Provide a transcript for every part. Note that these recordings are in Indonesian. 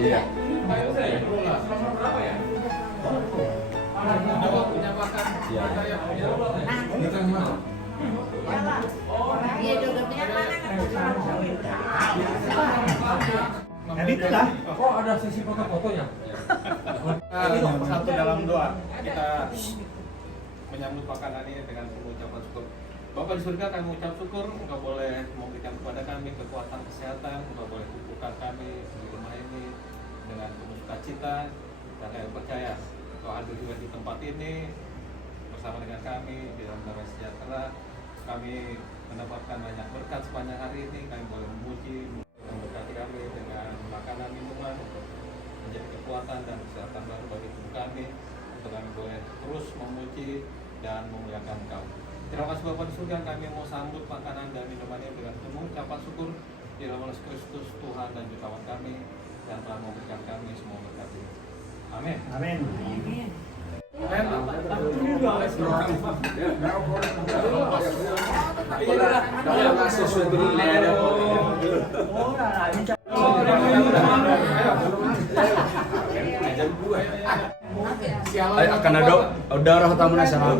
Iya. Jadi itu lah. Kok ada sesi foto-fotonya? Satu dalam doa kita menyambut makanan ini dengan pengucapan syukur. Bapa di surga, kami mengucap syukur, Engkau boleh memberikan kepada kami kekuatan kesehatan, Engkau boleh kukuhkan kami di rumah ini dengan penuh sukacita, dan kami percaya Engkau hadir juga di tempat ini bersama dengan kami di dalam damai sejahtera. Kami mendapatkan banyak berkat sepanjang hari ini, kami boleh memuji, memberkati kami dengan makanan minuman untuk menjadi kekuatan dan kesehatan baru bagi tubuh kami, untuk kami boleh terus memuji dan memuliakan Engkau. Terima kasih Bapa di surga, kami mau sambut makanan dan minuman ini dengan penuh ucapan syukur di dalam Yesus Kristus Tuhan dan Jutawan kami yang telah memberikan kami semua berkat ini. Amin. Amin. Ay, akan ada udara tamu nasional.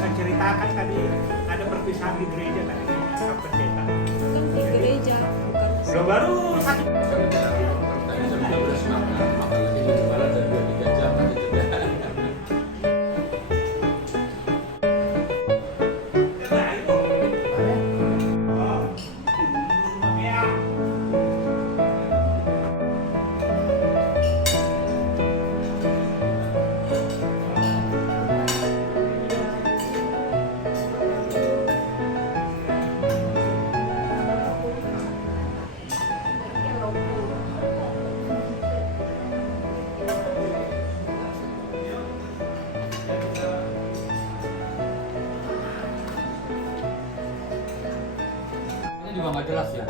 Saya ceritakan tadi ada perpisahan di gereja tadi Pak Pendeta. Di gereja, bukan Udah baru satu. Ini juga nggak jelas ya.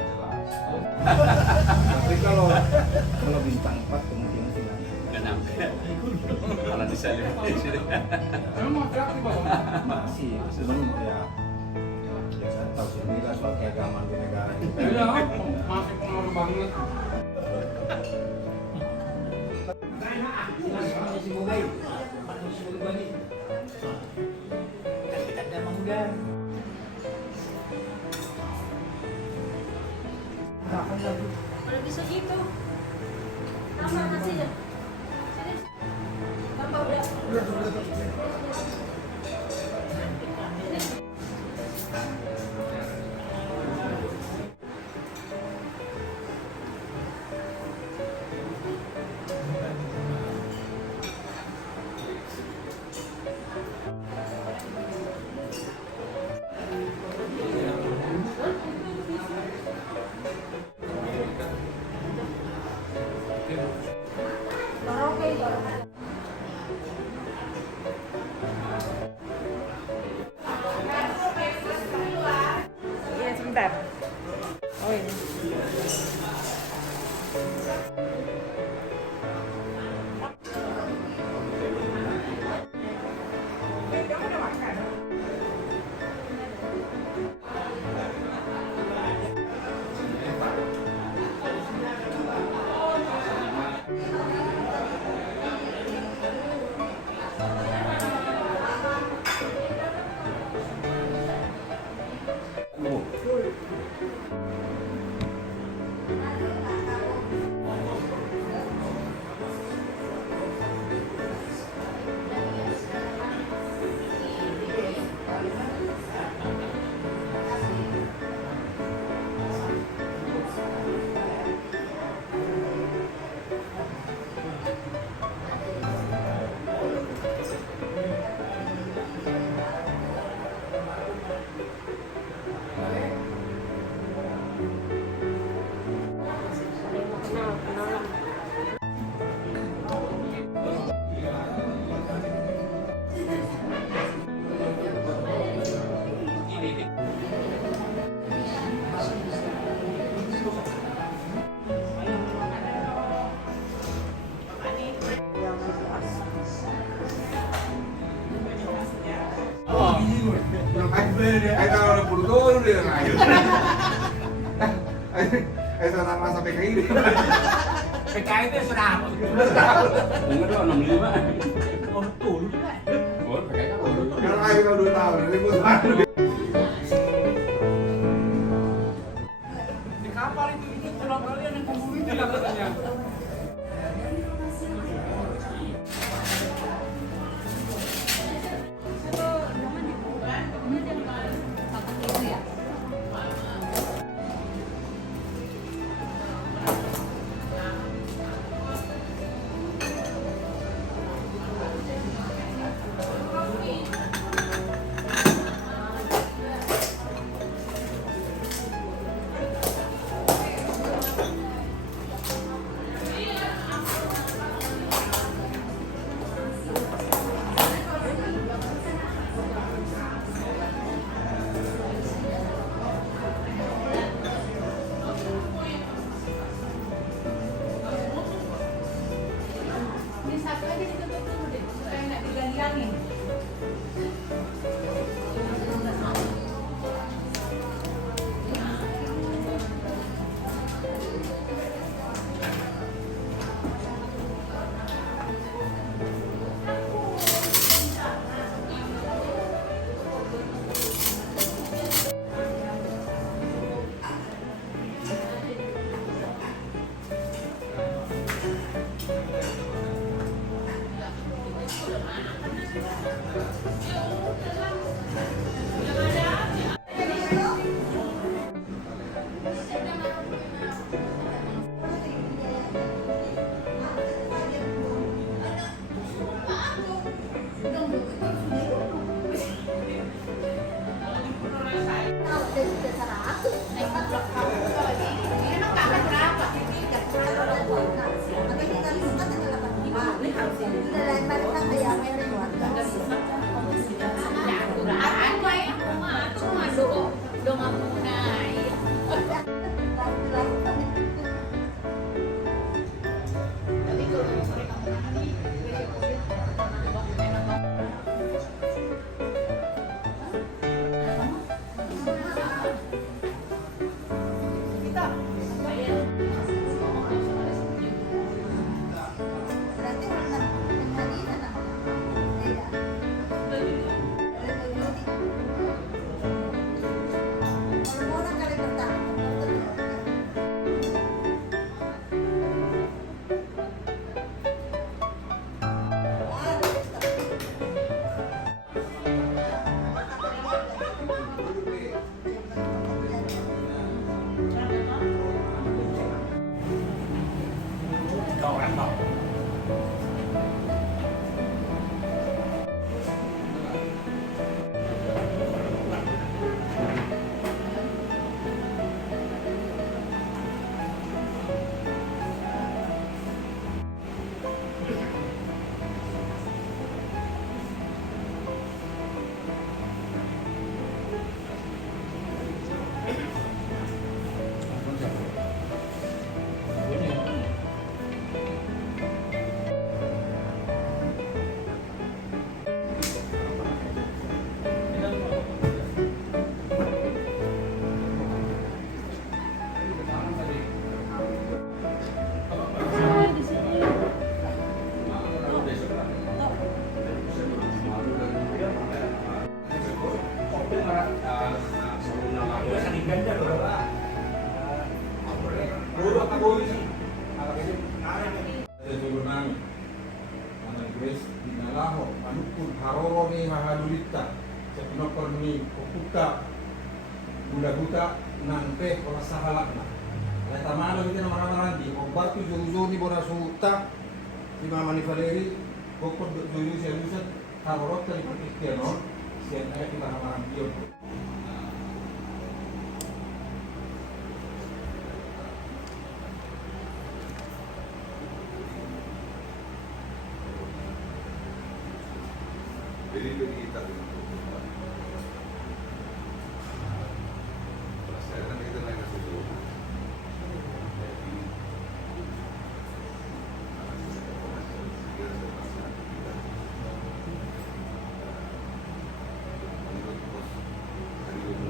Tapi kalau bintang 4 kemungkinan sih Nggak nyampe. Malah disalin. masih sebelum ya saya tahu sendiri lah soal keagamaan di negara ini. Iya, masih pengaruh banget. Kalau bisa gitu. Tambah nasinya. Sini. Tambah udah. Iya, sebentar. Oh ini. Saya nama sampai ke ini. PKI itu sudah Enggak dong, 65. oh dulu juga. Oh, pakai kan dulu. Kalau ayo kau 2 tahun, ini musuh. Di kapal itu pulang kalian yang pembuli tidak katanya. Ini satu aja ditutup dulu deh, supaya nggak digali angin. Dinalaho, manukun haroro ni mahadulita, sa pinokor ni kukuta, buta nanpe oras sahalak na. Kaya tamano kita na maramarandi, o batu juzo ni Borasuta, di Mama ni Valeri, bukod juzo siya lusat, harorot tali pagkikya no, siya na kita hamarandi yun. Beli-beli kita dengan kebutuhan. Saya kan kita naik ke situ. Menurut bos, hari ini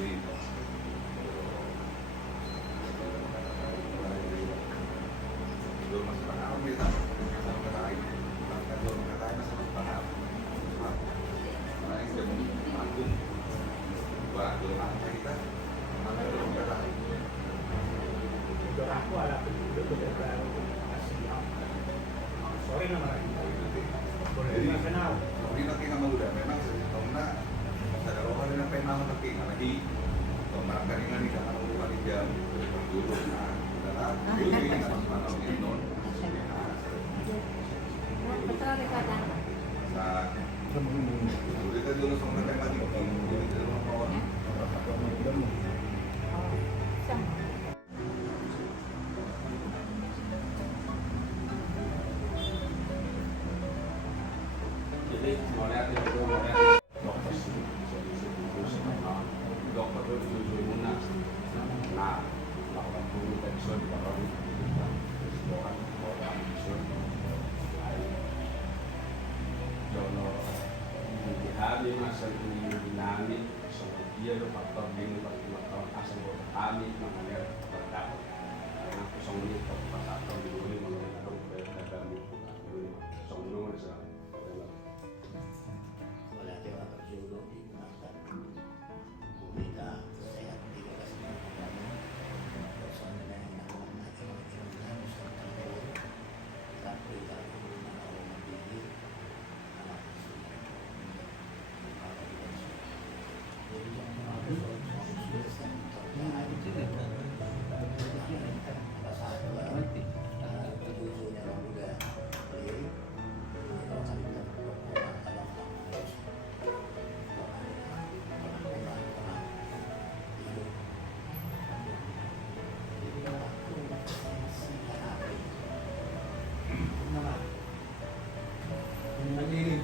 Dito. Doon mas panahon kita. Kasama katayin. Doon katayin na sa mas panahon. Maraming jam panggung. Wah, doon lang kita. Doon katayin. Udah aku ala udah Asia. Sorry na marami. Boleh Jadi, na kenal. hindi na tingnan mo udah. Memang sa na sa dalawa rin ang penang na tingnan. Lagi, kung marakaringan ni kakang uwan ni Jam, dulu na, dalam, dulu ini nggak mas manau ni non. Betul dikatakan. Sa, dulu kita dulu sama dengan lagi, dulu kita dulu kawan. Jadi mau lihat itu mau lihat dokter sih sama dokter itu guna nah lakukan dulu episode baru kita bukan episode jono di hari masa ini dinamik sama dia faktor dingin faktor asal kami mengalir berdapat karena kosong ini pas atau di sini mengenai berdapat kosong ini masih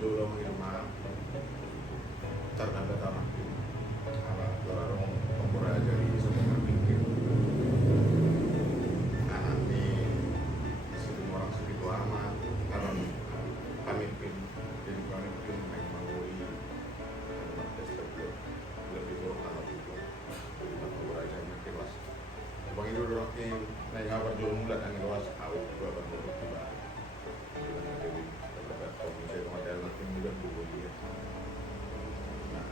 Dulu di rumah terkadang tanah ala dorong pembura jadi semua pikir anak di situ orang segitu amat kalau pemimpin jadi pemimpin naik mangui lebih buruk kalau itu pembura jadi kelas bang itu dorong tim naik ngabar jual mulat yang kelas awet dua berburuk juga jadi komisi pengadilan hakim juga dulu dia. Nah,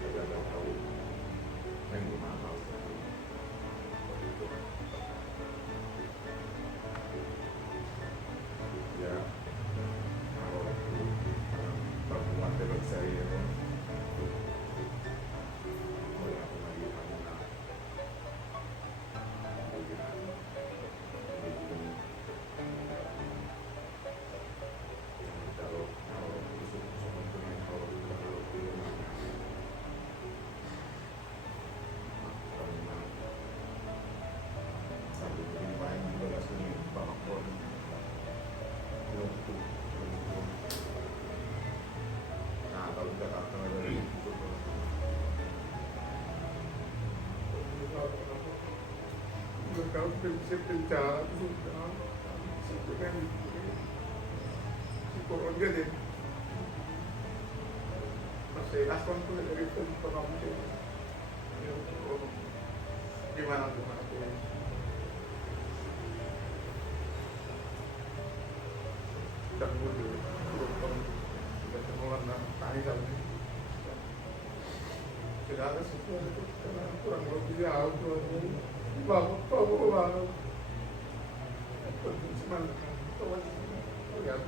kita nggak tahu, yang gimana tahu. Ya, kalau pertemuan terus saya ya, mulai lagi mana, nah kalau Jakarta dari kau bisa penjara sudah si koron gede Saya laskon ko dari pengambil. Gimana tuh aku? Dan dulu ketemu warna tani tadi. Tidak ada sesuatu karena kurang lebih jauh bapak. Cuman kawan lihat.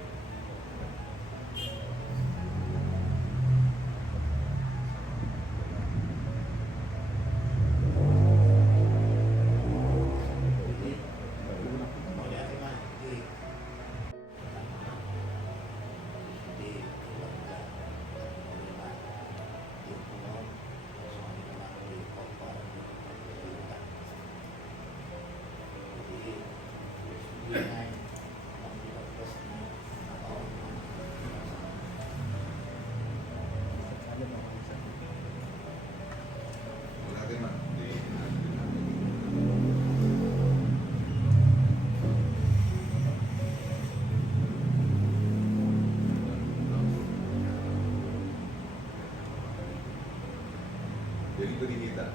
Jadi begini kita.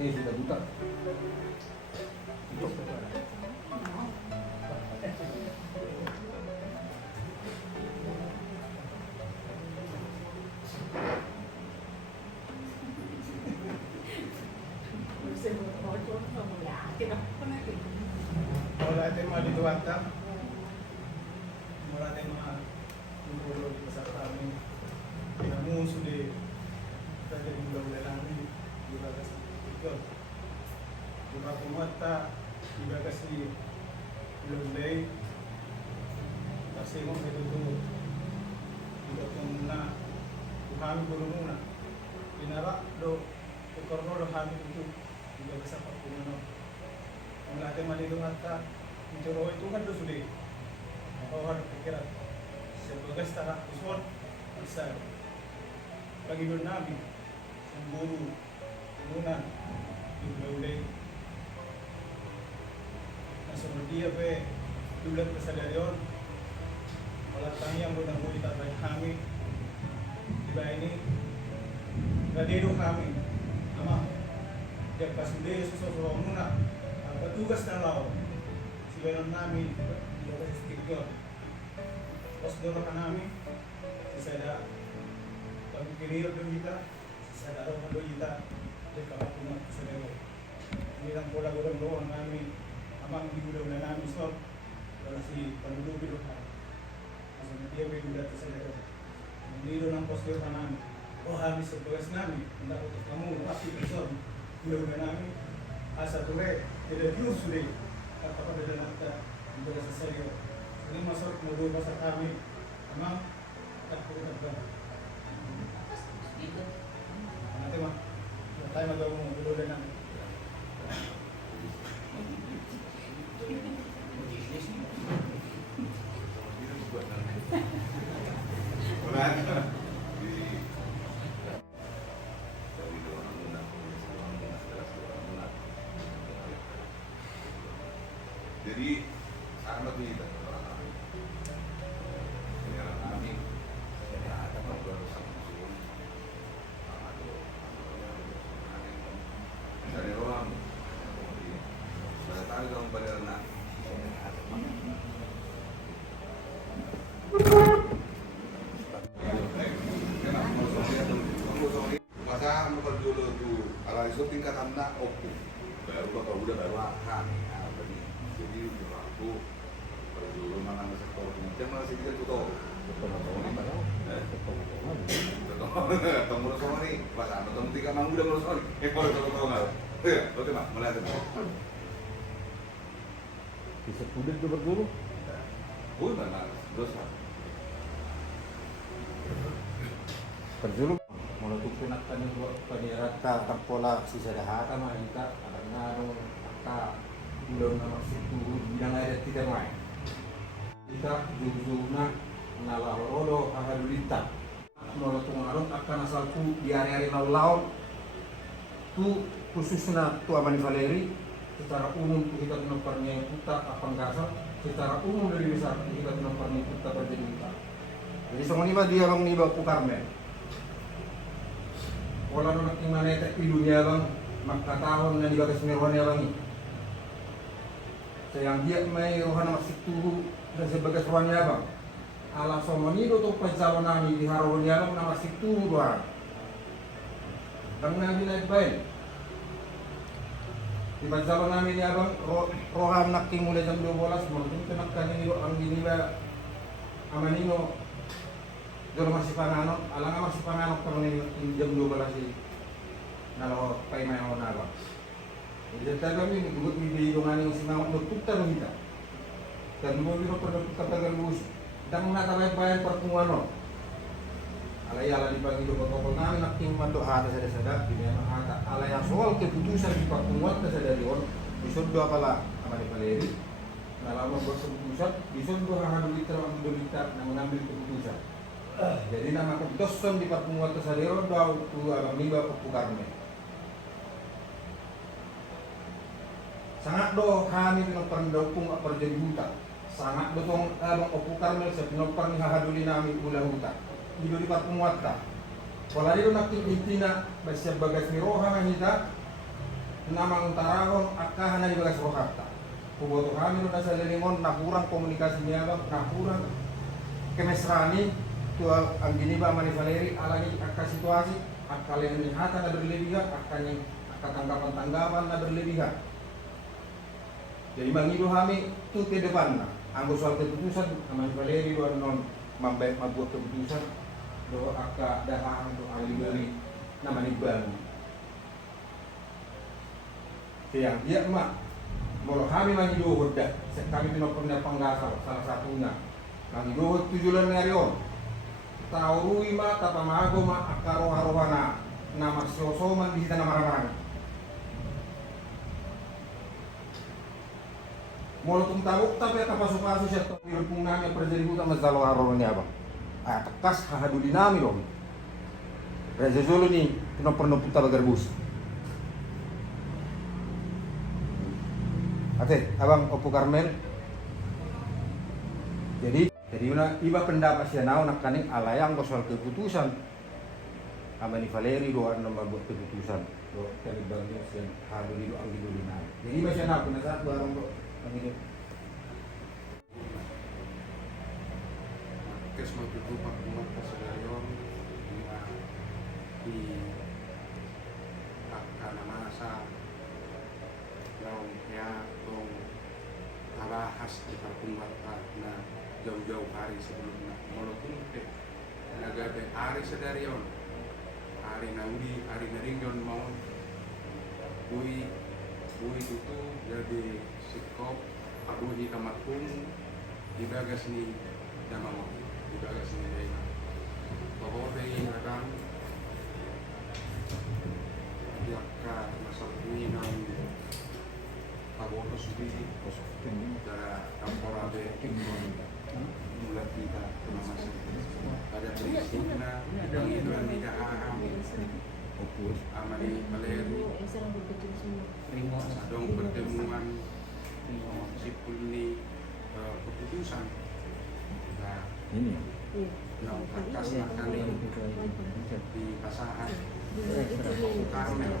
Sudah buka. Mulai tema di Tuanta, mulai tema di besar kami, namun sudah dari bulan kami juga kasih ikut, juga kumata juga kasih belum kasih mau itu tuh juga muna kami belum muna, inara do korno do kami itu juga bisa pakai mulai tema di Tuanta. Mencuri itu kan sudah, orang pikiran sebagai setara usul besar bagi Nabi, guru, turunan, diulai. Nasib dia be diulai kesadaran, malah kami yang benar-benar tak baik kami, tiba ini, radero kami, ama, dia kasih sesuatu muna, apa tugas dan lawan. Siberon namin di atas sticker. Terus doa kami sisada kami kirim kita sisada orang kita dekat rumah sisada. Ini lang pola godong doa kami amang di gudang kami sob kalau si penduduk itu kan. Maksudnya dia berudah sisada. Ini do nang pos doa kami. Oh habis tugas kami hendak untuk kamu tapi sob gudang kami asa tule tidak dius sudah. Apa beda nanti untuk selesai ini masuk modul bahasa kami memang tak perlu terbang nanti mah nanti mah gak mau modul dan jadi sangat kita pengenalan kami ada beberapa usul dari orang saya tahu dalam perjalanan masa karena oku baru bakal udah baru akan jadi aku dulu mana sektor kemudian masih bisa tuh tunggu sama nih pas anu tunggu tiga mang udah ngurus nih kalau tahu nggak ya oke mak mulai aja Bisa kudet tuh berguru. udah nggak dosa Perjulu mulai tuh kenakan buat penirata tampola si sadahata mah kita karena kata belum nama situ bidang ada tidak main kita jujurna nalahorodo ahadulita mulai tuh ngarung akan asalku di hari-hari lau-lau tu khususnya tu Amani Valeri secara umum kita nomornya kita apa enggak secara umum dari besar kita nomornya kita terjadi kita jadi semua ini mah dia bang nih baku Karmen wala no naking maneta ilunya bang makatahon na di bagas meruhan ya bang sayang dia may rohan masih tuhu dan sebagai ruannya bang ala somonido to pajalo nami di haron ya bang na masih tuhu doang bang nabi naik baik di pajalo nami ya bang rohan naking mulai jam 12 mungkin kenakkan ini ang giniba amanino Dulu masih panganok, alang masih panganok karena jam 12 sih. Nalo pay may ako na ba. Jadi kami gugut mi bidongan yung sinawat no putar kita. Dan mo biro per katagal bus. Dang nakalay bayan pertemuan no. Alay-ala di pagi do protokol namin naking mando hata sa sada dinema hata alay soal keputusan di pertemuan sa dari on. Bisod do pala Amani Valeri. Nalaman berkeputusan, bisod do hahadulita ang dulita na mengambil keputusan. Jadi nama keputusan di pertemuan tersebut daw tu abang liba Karmen. Sangat do kami pinapandokong perjadi hutan. Sangat do tong abang Karmen sa pinapang hahaduli namin ula hutan. Di pertemuan ta. Wala dito natin intina basta bagas ni roha nga hita namang tarahon akahan na di bagas rohata. Kuboto kami na sa lilingon na kurang komunikasi niya bang na kurang kemesrani ang giniba Amani Valeri alagi akka situasi akka lenihatan na berlebihan akka tanggapan na berlebihan jadi mangido kami tu ke depan ang soal keputusan Amani Valeri do non mabuat keputusan do akka dahan do alimuri na manibang yang dia mak molo kami mangido hoda kami pinapanda panggasal salah satunya mangido tujuan ngarion taurui ma tapamago ma akaroha-rohana na masyosoman di nama ramang molo tung tawuk tapi kapasok-pasok siya pung nami perjadi hutan mazalo haroron niya bang tekas hahaduli nami dong Reza Zulu ni pernah putar agar bus ate abang Opo Karmen jadi iba pendapat siya nak kaning alayang ko soal keputusan Amani Valeri do ang membuat keputusan do kami bangnya siya haduli do ang gidulina jadi masya na penasat barang do pangini kes matutup pakumat kasadayon di akan masa yang ya tong abahas di pakumat na jauh-jauh hari sebelumnya walaupun nagade hari sedarion hari naudi hari naringgon mau bui itu jadi sikop bui kamakung dibagas ni damang dibagas ni daima bahwa dari akan diakka masal ini nang pagotos di dari kamporabe mula kita masuk ada prinsipnya pengiduan tidak Amani Valeri sadong pertemuan sipul ini keputusan nah ini yang terkasih kali di pasangan Karmel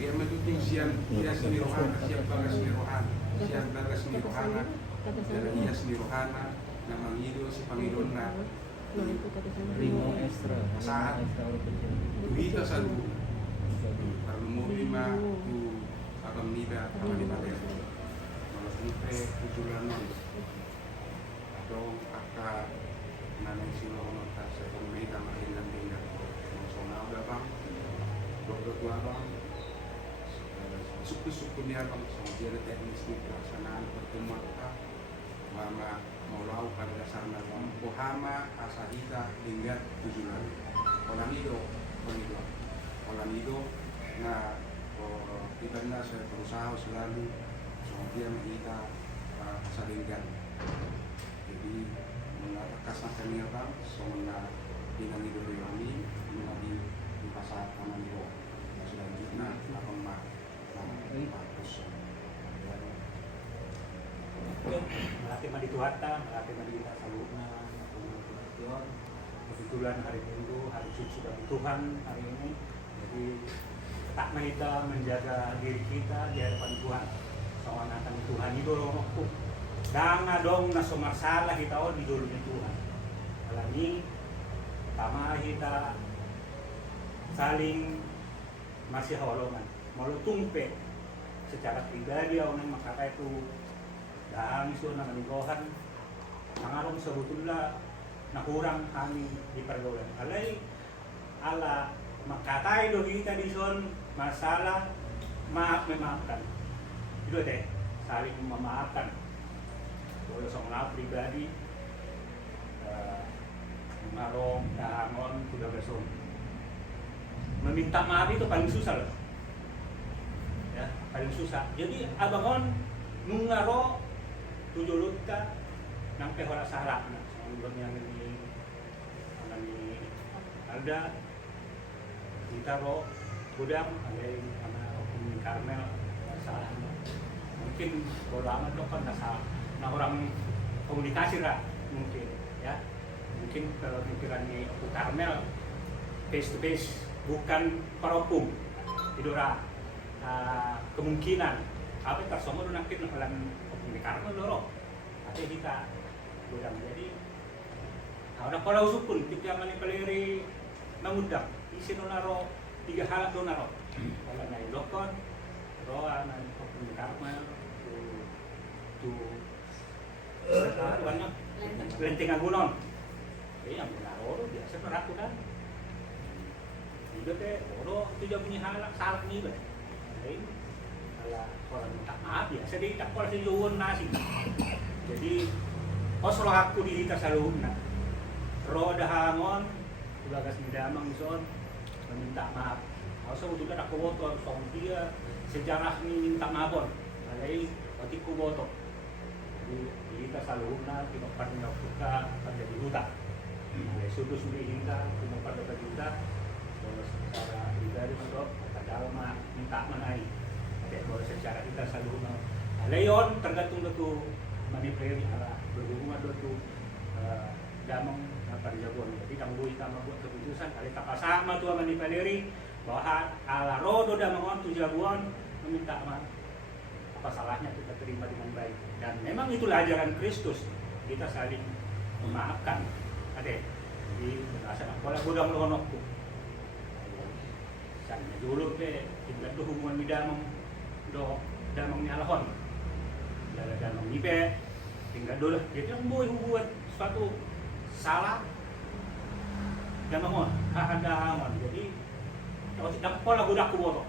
dia menuting siang dia seni rohana siap bagas seni rohana siap bagas seni rohana dan dia seni rohana nama ngido si pangidonna Ringo Estra saat kita selalu lumulima tu akan nida kama di balik malas nipe tujuan dong aka nanay silo nota sa pumita mahilang tinggal masona udah bang dua bang suku-suku niya bang so dia teknis ni pelaksanaan pertemuan mama maulau pada dasarnya bang pohama asahita hingga tujuan orang itu nah kita saya berusaha selalu kemudian kita saringkan jadi mengatasi kami apa semua dengan itu ini menjadi di pasar taman itu selanjutnya akan bagus melatih mandi tuata, melatih mandi kita salurna, kebetulan hari Minggu, hari suci bagi Tuhan hari ini, jadi tak kita menjaga diri kita di hadapan Tuhan. Soalnya akan Tuhan itu rohku. Danga dong na masalah kita di dulunya Tuhan. Alami tama kita saling masih holongan, mau tumpe secara pribadi orang makaka itu dahang isu na manigohan nangarong sebetulnya nakurang kami di pergaulan. Alay ala makatay do kita di son masalah memaafkan itu deh saling memaafkan boleh sama pribadi ngarong dahangon sudah besok meminta maaf itu paling susah loh ya paling susah jadi abangon nungaro tujulut ka nang pehora salah na sebelumnya ini ada kita ro gudang ada hukum Karmel masalah mungkin bodo amat lo kan nah orang komunikasi lah mungkin ya mungkin kalau pikirannya hukum Karmel face to face bukan paropum itu kemungkinan apa tersomot nanti nalan hukum Karmel loro tapi kita gudang jadi ada kalau usup pun kita manipuleri mengundang isi naro 3 hal do naro kalau naik lokon roa naik hukum Karmel tu banyak lentingan gunung yang naro biasa perakutan itu teh oro itu juga punya hal salah nih be lain kalau orang minta maaf biasa dia tak boleh dijual nasi jadi oslo aku di kita selalu roda hangon udah gas midamang son meminta maaf. Kalau sebetulnya aku boto soal dia sejarah ini minta maaf. Alai waktu ku boto. Jadi kita selalu kita pernah suka pada juta. Alai sudah hingga cuma pada juta. Kalau secara pribadi menurut kata dalma minta menai. Jadi kalau secara kita selalu Leon tergantung itu manipulasi ala berhubungan itu damang apa dijagoan. Jadi kamu buat keputusan kali tak sama tuh manipulasi bahwa ala rodo damang tu jagoan meminta maaf. Apa salahnya kita terima dengan baik. Dan memang itulah ajaran Kristus. Kita saling memaafkan. Ade. Jadi berasa kalau budang lonokku. Sana dulu ke tinggal hubungan di damang do damang nyalahon. Lala damang nipe tinggal dulu. Jadi boy hubungan suatu salah damang ada hamon. Jadi kalau tidak pola budak ku boto.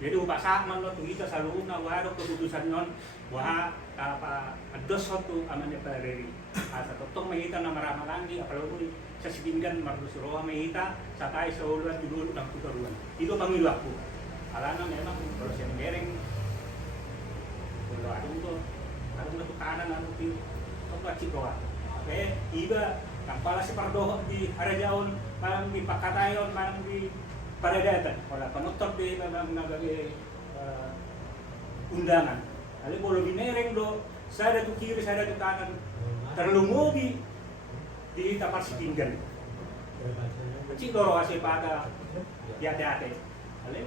Jadi upasa man lo kita selalu nawaro keputusan non bahwa apa ada suatu amannya pereri asa totong mehita na maramalangi apalagi sa sibinggan marusuro mehita sakai sauluan dulu nang tuturuan itu pangilu aku alana memang kalau saya mereng kalau ada itu ada kanan anu ti apa cikoa oke iba kampala si pardoh di harajaon malam di pakatayon malam di paredatan wala panutok di nagagi undangan. Lalu kalau binereng do, saya ada tuh kiri, saya ada tuh kanan, terlumugi di tapar si pinggan. Kecil doro hasil pada hati-hati. Lalu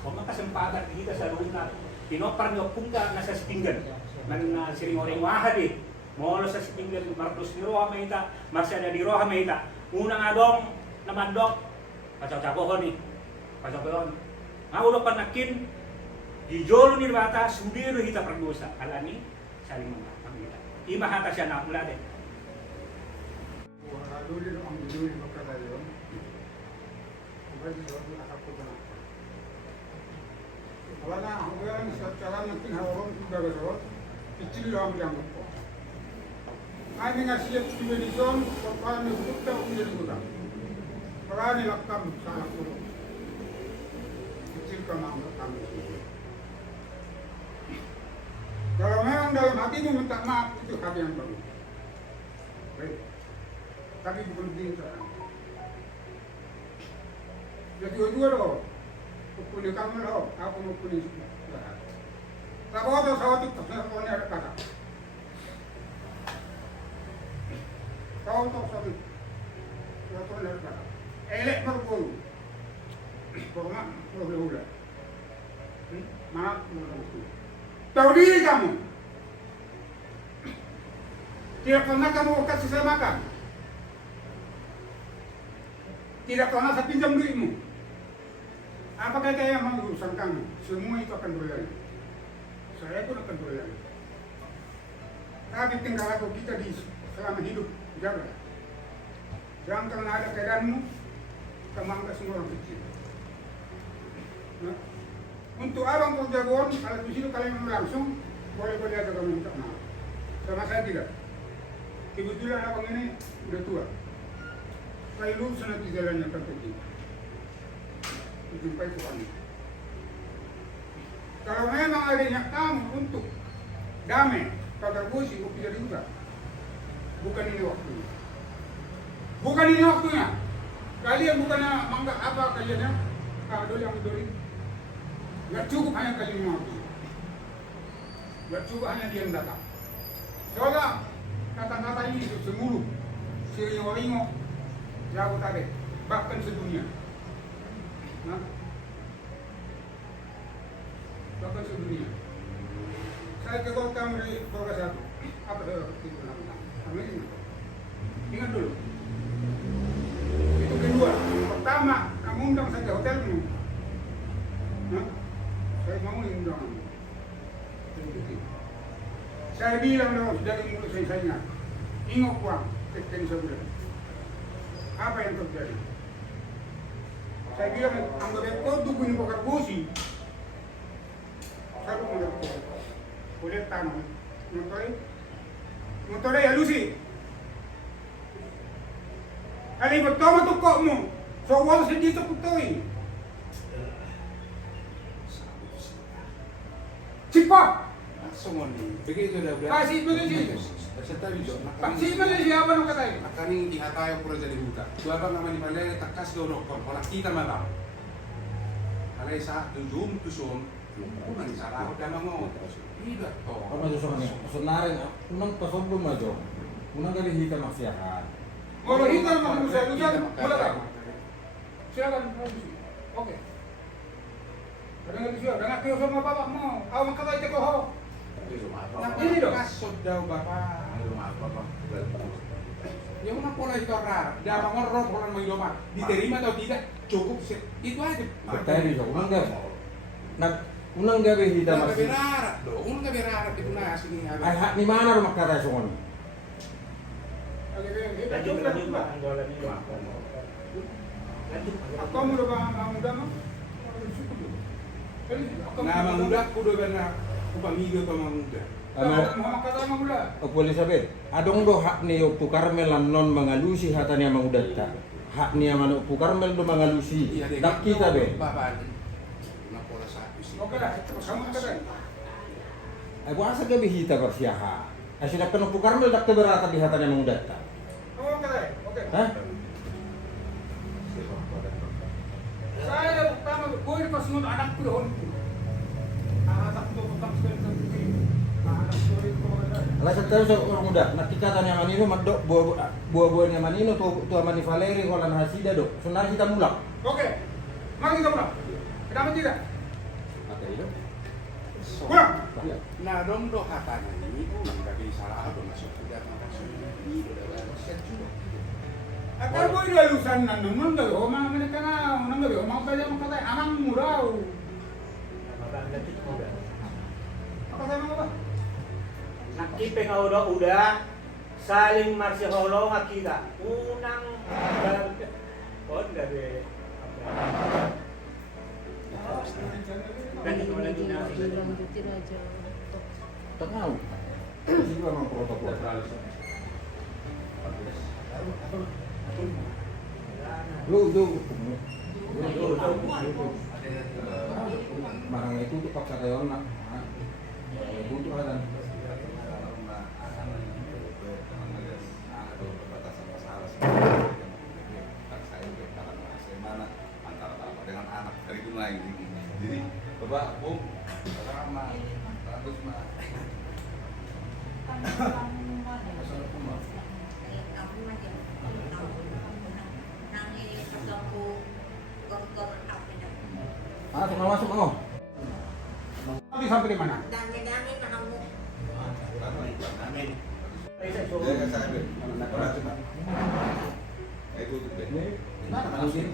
kalau kesempatan kita saruna, pinopar nyo punga nasa si pinggan, man siring orang wahadi, mau sa si pinggan martus di roha meita, masih ada di roha meita. Unang adong, naman dok, pacaw-capohon nih, pacaw-capohon. Maulo panakin di jolo ni bata sudiro hita perdosa alani saling memaafkan kita. Ima hata siya na mula din. Dulu ang dulu makala yon. Bagi yon akan kita. Kalau na hubungan secara mungkin hawa sudah berjalan, kecil yang ko. Ay nga siya tuwidison, paano hukta o hindi ko. Para nilakam sa ako. Kecil ka na kami. Kalau memang dalam hatimu minta maaf itu hati yang bagus. Baik. Tapi bukan begitu. Jadi dua loh. Pupuli kamu loh. Aku mau puli. Tapi waktu saya tuh saya ada kata. Kau tahu sahabat. Waktu ada kata. Elek berpuluh. Korma berpuluh. Mana berpuluh. Tahu diri kamu. Tidak pernah kamu kasih saya makan. Tidak pernah saya pinjam duitmu. Apakah saya yang mau urusan kamu? Semua itu akan berjalan. Saya pun akan berjalan. Tapi tinggal aku kita di selama hidup jaga. Jangan karena ada keadaanmu, kamu angkat semua orang kecil. Nah, untuk abang perjagoan, kalau di situ kalian langsung boleh-boleh aja kamu minta maaf. Sama saya tidak. Kebetulan abang ini udah tua. Saya lurus nanti jalannya terpergi. Jumpai Tuhan. Kalau memang ada niat kamu untuk damai, pagar bosi, tidak diubah. Bukan ini waktunya. Bukan ini waktunya. Kalian bukannya menganggap apa kalian ya? Kalau yang doli. Gak cukup hanya kalian mau. Gak cukup hanya dia yang datang. Soalnya kata-kata ini semulu, seringo-ringo, jago tadi, bahkan sedunia. Nah, bahkan sedunia. Saya ke Golkar dari Golkar satu. Apa itu namanya? Ingat dulu. Itu kedua. Pertama, kamu undang saja hotelmu. Nah, saya mau undang. Saya bilang dong dari mulut saya ingat. Ingat uang, sekian sebulan. Apa yang terjadi? Saya bilang, anggap kau tunggu ini bakar bosi. Saya pun mendapat kulit tanah. Motornya ya Lucy. Ali bertoma tu kok mo. So wala sa dito ko to eh. Cepat. Semua nih, begitu dah Kasih begitu. Saya tahu juga. Paksi Malaysia apa nak kata? Akan ini dihatai pura jadi buka. Dua abang nama di Malaysia tak kasih dorong kalau kita malam. Kalau saat tujuh tusun, bukan salah. Udah mau. Tidak. Apa tusun ni? Senarin, unang pasobong majo. Unang kali hita maksiahan. Kalau hitam manusia boleh tak? Silakan. Oke. Dengan siapa? Dengan kau sama bapak mau. Kau makan aja kau. Ini dong. Kasut dah bapak. Yang mana pola itu rar? Dah mengorok orang mengilomat. Diterima atau tidak cukup itu aja. Tadi so, unang gak? Unang gabi hita Unang gabi maksiahan. rarat dong. Unang gabi rarat itu nasi ni. Ay hak ni mana rumah kata songon? Lanjut Pak Anggola ni. Aku mau bang muda mah. Nama muda kudo benar. Upamigo pa muda. Mau kata sama muda. Aku boleh sabi. Adong do hak ni Upu Karmel non mangalusi hatanya mangudatta. Hak ni aman Upu Karmel do mangalusi. Dak kita be. Bapak. Na pola satu sih. Oke dah. Sama kata. Ay asa gabi hita persiaha. Ay sudah kan Upu Karmel dak keberatan di hatanya mangudatta. Oh kata. Oke. Hah? Saya dah pertama kau pas ngut anakku doon. Anak tu petang sekali terpikir. Anak story ko ada. Alas tayo sa orang muda, nakikita niya manino maddo buah-buah niya manino tu amani Valeri ko lan hasida do. Sunar kita mulak. Oke. Mari kita pulang. Kenapa tidak? Apa itu? Pulang. Nah dong do katanya ini ulang gabi salah do masuk tidak masuk ini udah set juga. Akar boy dia lusan nan nun gabi homa mereka na nun gabi homa kaya makatay amang murau. prinsip nga udah saling marsiholong kita unang dari dan itu lagi Lanjutin aja. Tak tahu. Itu memang protokol. Lu. Barang itu tuh paksa kayak orang. Itu tuh ada. Dengan anak dari itu naik jadi bapak sama bagus mah Masuk mau. Tapi sampai di mana? dia kan saya orang cuma itu tuh Mana manusia?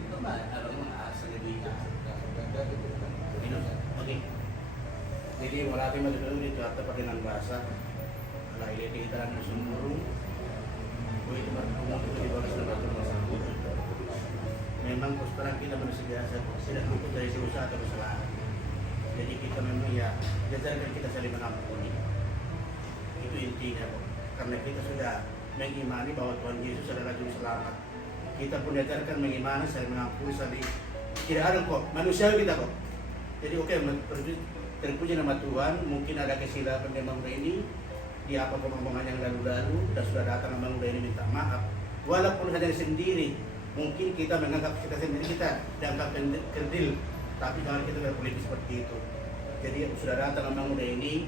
Jadi walati madudulu dito at dengan bahasa ala iliti kita ng sumurong kung ito berkumot ito di bawah sana batu masangkut memang terus kita manusia biasa tidak luput dari dosa atau kesalahan jadi kita memang ya diajarkan kita saling mengampuni itu intinya karena kita sudah mengimani bahwa Tuhan Yesus adalah juru selamat kita pun diajarkan mengimani saling mengampuni saling tidak ada kok manusia kita kok jadi oke, terpuji nama Tuhan, mungkin ada kesilapan di Bang Muda ini di apa pengomongan yang lalu-lalu dan sudah datang Bang Muda ini minta maaf walaupun hanya sendiri mungkin kita menganggap kita sendiri kita dianggap kerdil tapi jangan kita berpolitik seperti itu jadi sudah datang Bang Muda ini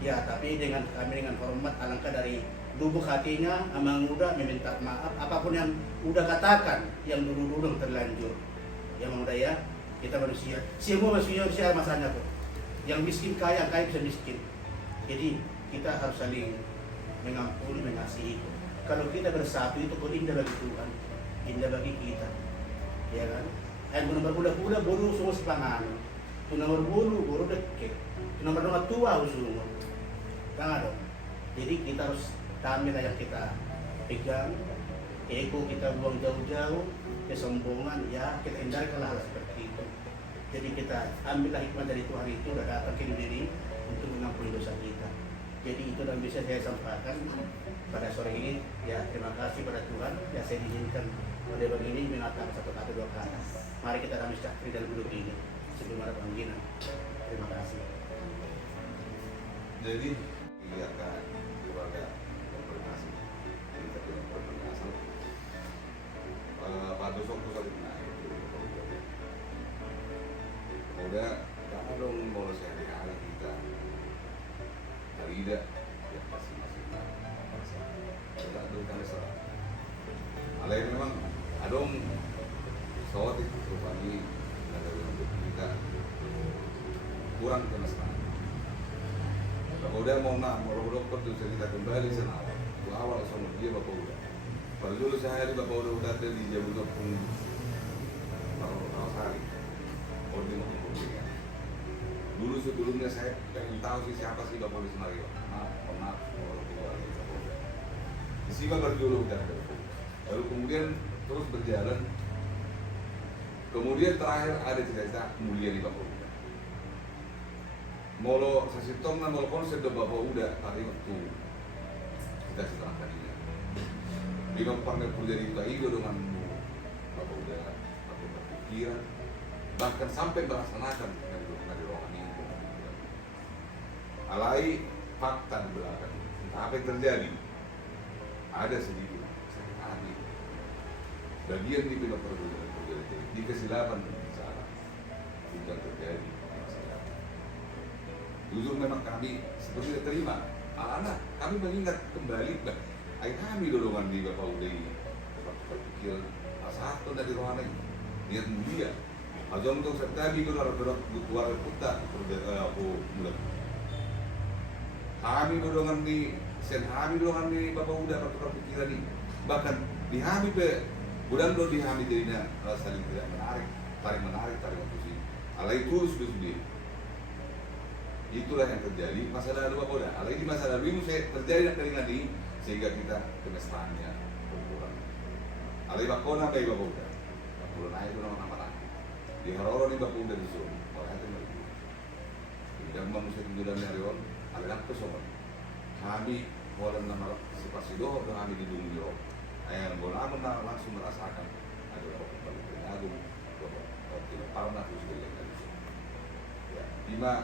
ya tapi dengan kami dengan hormat alangkah dari lubuk hatinya Bang Muda meminta maaf apapun yang udah katakan yang dulu-dulu terlanjur ya Bang Muda ya kita manusia, semua manusia masanya kok. Yang miskin kaya bisa miskin. Jadi kita harus saling mengampuni, mengasihi. Kalau kita bersatu itu kok indah bagi Tuhan, indah bagi kita, ya kan? Yang nomor budak-budak bodoh semua sepangan, tu nomor bodoh deket, tu nomor tua semua, kan dong. Jadi kita harus tamil yang kita pegang, ego kita buang jauh-jauh, kesombongan ya kita hindarkan hal seperti itu. Jadi kita ambillah hikmah dari Tuhan itu sudah datang ke dunia ini untuk mengampuni dosa kita. Jadi itu yang bisa saya sampaikan pada sore ini. Ya terima kasih pada Tuhan. Ya saya diizinkan pada begini mengatakan satu kata dua kata. Mari kita damai sejahtera dalam hidup ini sebelum ada panggilan. Terima kasih. jadi lihatkan keluarga berkoordinasi kita berkoordinasi Pak Dusok tuh saling naik udah kamu dong mau sehari-hari kita tidak ya masing-masing kita adukan salah alain memang adong sawat itu rupanya ada untuk kita kurang kemesraan kalau udah mau dokter tuh cerita kembali senawar itu awal sama dia bapak udah pada dulu sehari bapak udah ada di Jabodopong Rawasari dulu sebelumnya saya pengen tahu sih siapa sih Bapak Luis Mario. Maaf, Siva berjuluk dan lalu kemudian terus berjalan. Kemudian terakhir ada cerita mulia di Bapak Uda. Molo sasitong na molo konsep do Bapak Uda tadi waktu kita setelah tadinya. Di partner kerja di Ido dengan Bapak Uda, Bapak berpikiran, bahkan sampai melaksanakan dari rohani itu. Alai fakta di belakang, entah apa yang terjadi, ada sedikit sakit hati. Bagian di pihak perguruan di kesilapan salah bukan terjadi kesilapan. Jujur memang kami seperti terima. Anak kami mengingat kembali, ayah kami dorongan di Bapak Uda ini. Berpikir satu dari rohani niat mulia. Azam untuk sertabi itu orang-orang keluarga kita aku mulai. Kami dorongan di kami dorongan di Bapak Uda pertukar pikiran ini. Bahkan di kami bulan do di kami jadinya saling tidak menarik, tarik waktu sih. Alai terus dia. Itulah yang terjadi masa lalu Bapak. Kalau ini masa lalu ini terjadi nak kali lagi sehingga kita kemesraannya berkurang. Kalau Bapak nak baik Bapak udah, Bapak naik itu nama lagi. Di Haroro ni Bapak udah disuruh, orang itu mereka. Tidak manusia itu dalam narion, ada apa sobat? Kami orang nama sepasido dan kami di dunia. Ayam bola mana langsung merasakan ada orang balik agung, Bapak tidak pernah terus belajar. Ya, lima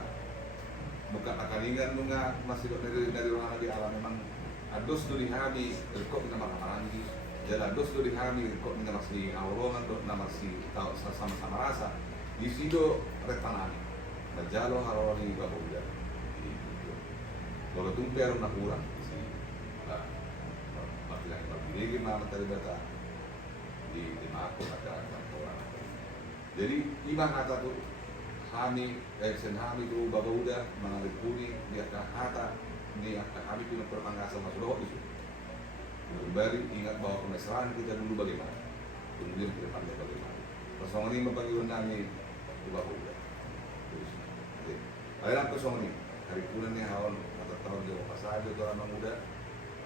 bukan akalingan nunga masih dari orang di alam memang ados tu dihami kok kita marah lagi jadi ados tu dihami kok kita masih aurongan dok nama masih tahu sama-sama rasa di situ retanani berjalo haroni bapak udah kalau tumper nak kurang sih mati lagi lagi mana terlibat di makro ada orang jadi lima kata tu kami, sen kami itu bapak udah mengalir kuni di atas kata di atas kami punya permangasa masuk doa itu. Kembali ingat bahwa kemesraan kita dulu bagaimana, kemudian ke depannya bagaimana. Persoalan ini bagi kami itu bapak udah. Ayolah persoalan ini hari bulannya hawan atau tahun jauh pasal itu orang muda,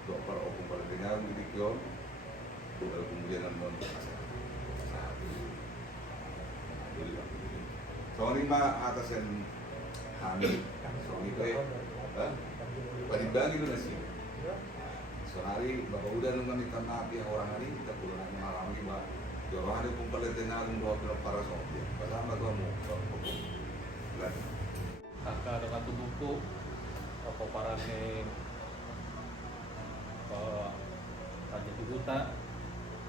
doa para opung pada dengar di kion, doa kemudian non pasal. Soalnya lima atas yang hamil, soalnya itu bagi-bagi dulu sih. Sehari bapak udah nunggu minta maaf ya orang hari kita pulang malam lagi bah. Jorong hari kumpul di tengah nunggu film para sobat. Bersama gua mau buku. Kakak ada satu buku paparannya Raja Tuguta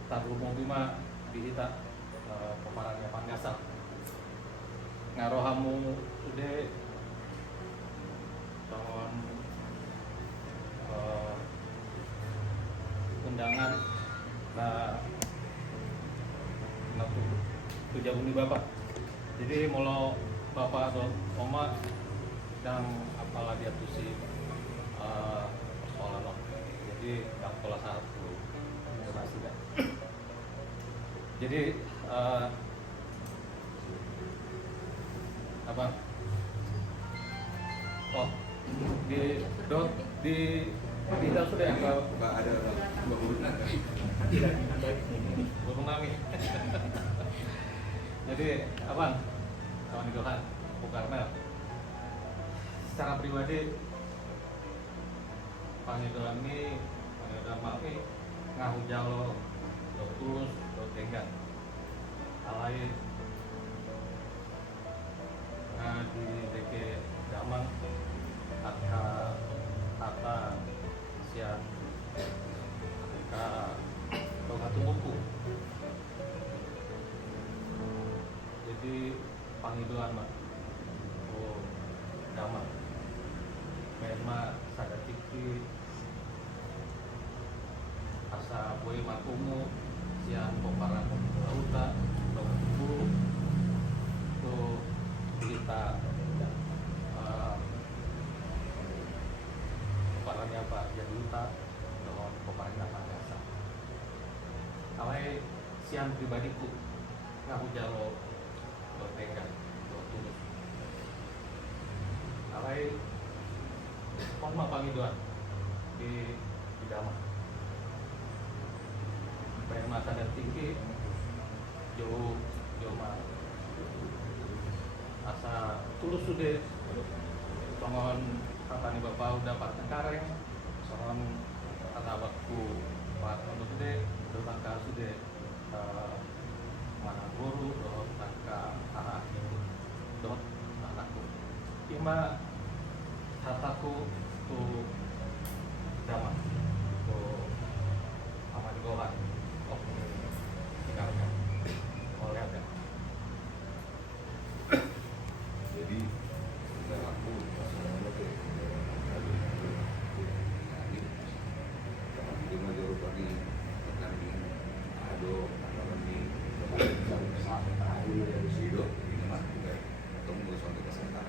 Taruh Bima dihita paparannya Pangasar ngarohamu udah tahun undangan nah tujuh bumi bapak jadi mau bapak atau oma dan apalah dia tuh si persoalan jadi yang sekolah satu kan jadi apa oh di sudah Mbak ada Mbak Buruna tidak burung mami jadi abang kawan di Tuhan Karmel secara pribadi panggilan ini panggilan mami ngahu jalo do tulus do tenggat alai di DK Damang kata sian ka Bogatu Muku jadi panggilan mah oh Damang memang sadar tiki asa boy makumu sian peparang lauta Bogatu tu kita peparangnya Pak Jaduta dengan peparangnya Pak Jasa awalnya sian pribadiku ngaku jalo bertengah tulus awalnya pon pangiduan di Damang pengen masa dan tinggi jauh mah asa tulus sudah songon kata nih bapak udah parten kareng songon kata bakku pak untuk gede udah tangka sudah mana guru doh tangka arah doh anakku ima kataku tuh Damang tuh aman gohan oh tinggalnya mau lihat ya jadi saya aku masalahnya ke sama dengan jauh tadi kami ada kami sama dari sido ini mah juga ketemu dengan suatu kesehatan.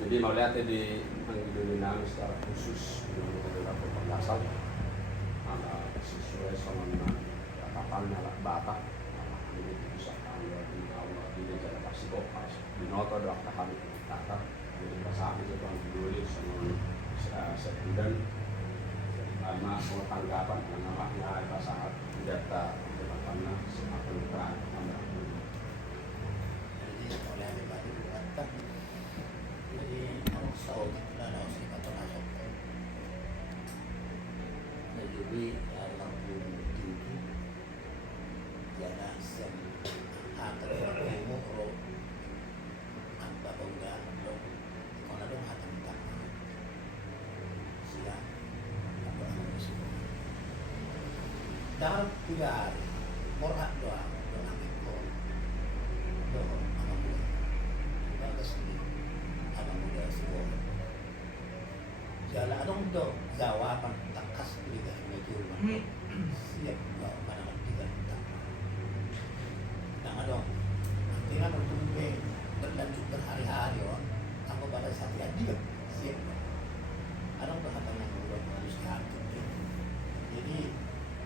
Jadi mau lihat di dinamis secara khusus dengan beberapa penjelasan sesuai sama kapannya lah batak ini bisa tanggal di awal di jalan pasti kopas binoto doang tahan takar jadi perasaan itu kan dulu sama sebulan karena mau tanggapan namanya pasangan data karena semakin terang Jadi oleh Pak Ibu jadi mau saud dan harus kita masuk. Jadi dalam tinggi jana sem antara umur amba bangga dong kalau dong hati minta siang apa namanya semua dalam 3 hari morat doang itu doang apa boleh bagus ni apa boleh semua jalan dong do jawaban takas juga ini siap bawa mana tiga minta nah dong nanti kan bertumbuh berlanjut berhari-hari oh aku pada saat dia siap ada bahagian yang harus diatur jadi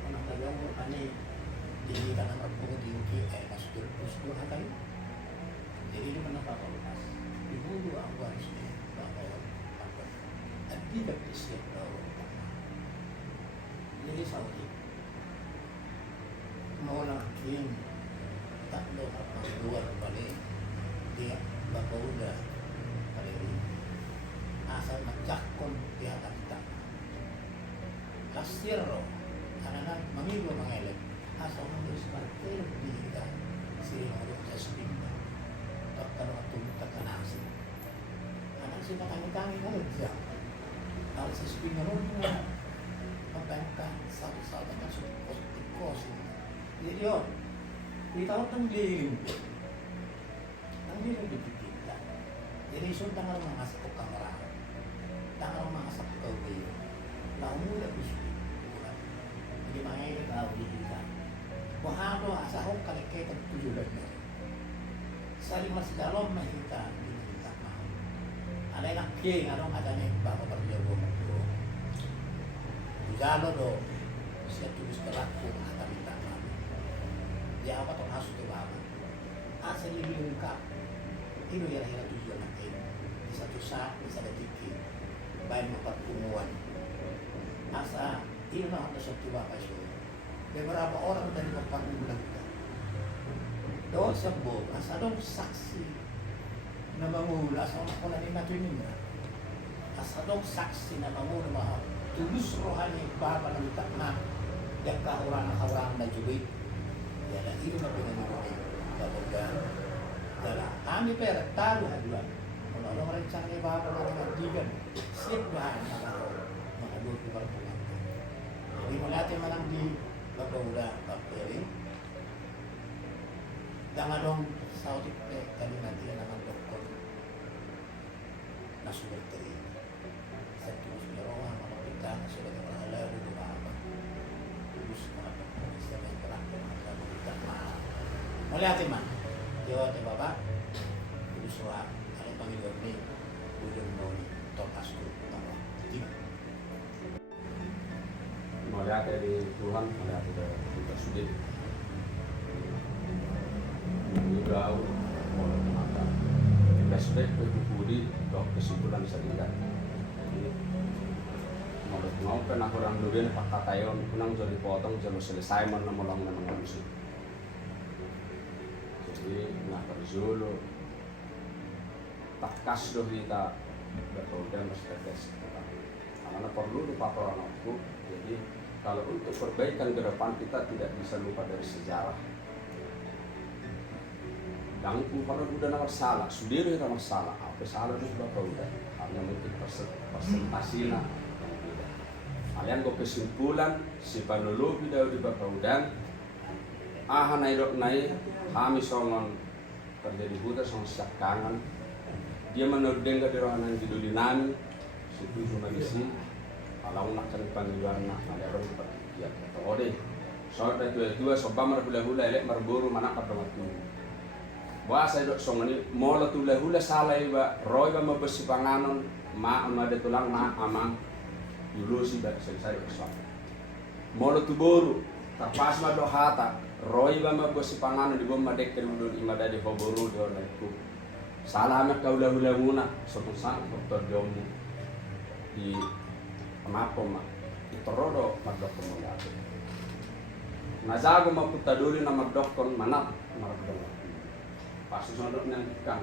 anak kalian ini jadi karena berpuluh tinggi masuk terus 2 hari jadi ini menambah kualitas dulu aku harus bahwa tidak disiap jadi Saudi mau nakin tak ada apa luar balik dia bapak udah kali ini asal mencakup dia akan tak kasir roh karena memilu mengelak asal menjadi seperti di kita sering ada testing tak kalau waktu tak nasi anak sih kami kerja kalau testing rumah membangkang satu-satu masuk kos jadi yo di tahun tenggelam tenggelam di kita jadi sun tanggal mengasap ke kamera tanggal mengasap ke kau tahu mudah bisa jadi mangai tahu di kita wahado asal kali kita 7 bulan saling masih dalam kita di kita mau ada yang keng ada nih bapak berjago Jalo do siap tulis kelaku kata minta kami dia apa tuh masuk ke bawah asal lebih lengkap itu yang tujuan nanti di satu saat bisa ada tiki baik pertemuan asa ini mah ada satu bapak itu beberapa orang dari bapak bilang do sebut asa dong saksi nama mula asal nak nak ini asa dong saksi nama mula tulus rohani bapa ng takna yakka orang na jubi yana itu na pinangyari kapag dala kami pera talo haduan kung ano rin siyang bapa ng magigan siyat bahan na mga doon di barpunan hindi mo natin manang di bagawla kapag danganong sautik kami natin naman doktor na suwerteri sa tulus niya rohan karena sudah berhala di rumah apa terus kenapa bisa bergerak dengan kita melihat iman jawab bapak terus roh ada panggil ini udah mau tokas itu tidak melihat dari Tuhan melihat dari kita sudah jauh mulai mata kita sudah berkudi dok kesimpulan sendiri mau pernah kurang dulu pakai tayon kunang jadi potong jadi selesai menolong manusia jadi nak berzulu tak kas doh kita berprogram berstrategi karena perlu lupa orang aku jadi kalau untuk perbaikan ke depan kita tidak bisa lupa dari sejarah dan kalau udah nak salah sendiri nak salah apa salah itu bapak udah hanya mungkin presentasinya kalian go kesimpulan si panologi daw di Bapaudan naik kami songon terjadi buta song sakangan dia menodeng ke rohanan didulinami situ cuma isi kalau nak cari panggilan nak ada orang seperti dia ode so ada dua sobam hula elek marburu mana kata matu bahasa dok song ini mola hula salai ba roy ba mabesi panganon ma ada tulang ma amang dulu sih selesai kesalahan. Molo tu boru, terpas mado hata, Roy ba magosi panganan di bawah madek kedua di imada di hoboru di orang itu. Salah amat kau hula muna suatu saat dokter jomu di kenapa mak itu rodo madok kemudian. Nazago maputa dulu nama dokon manap marabdong. Pasti sondok nangkang.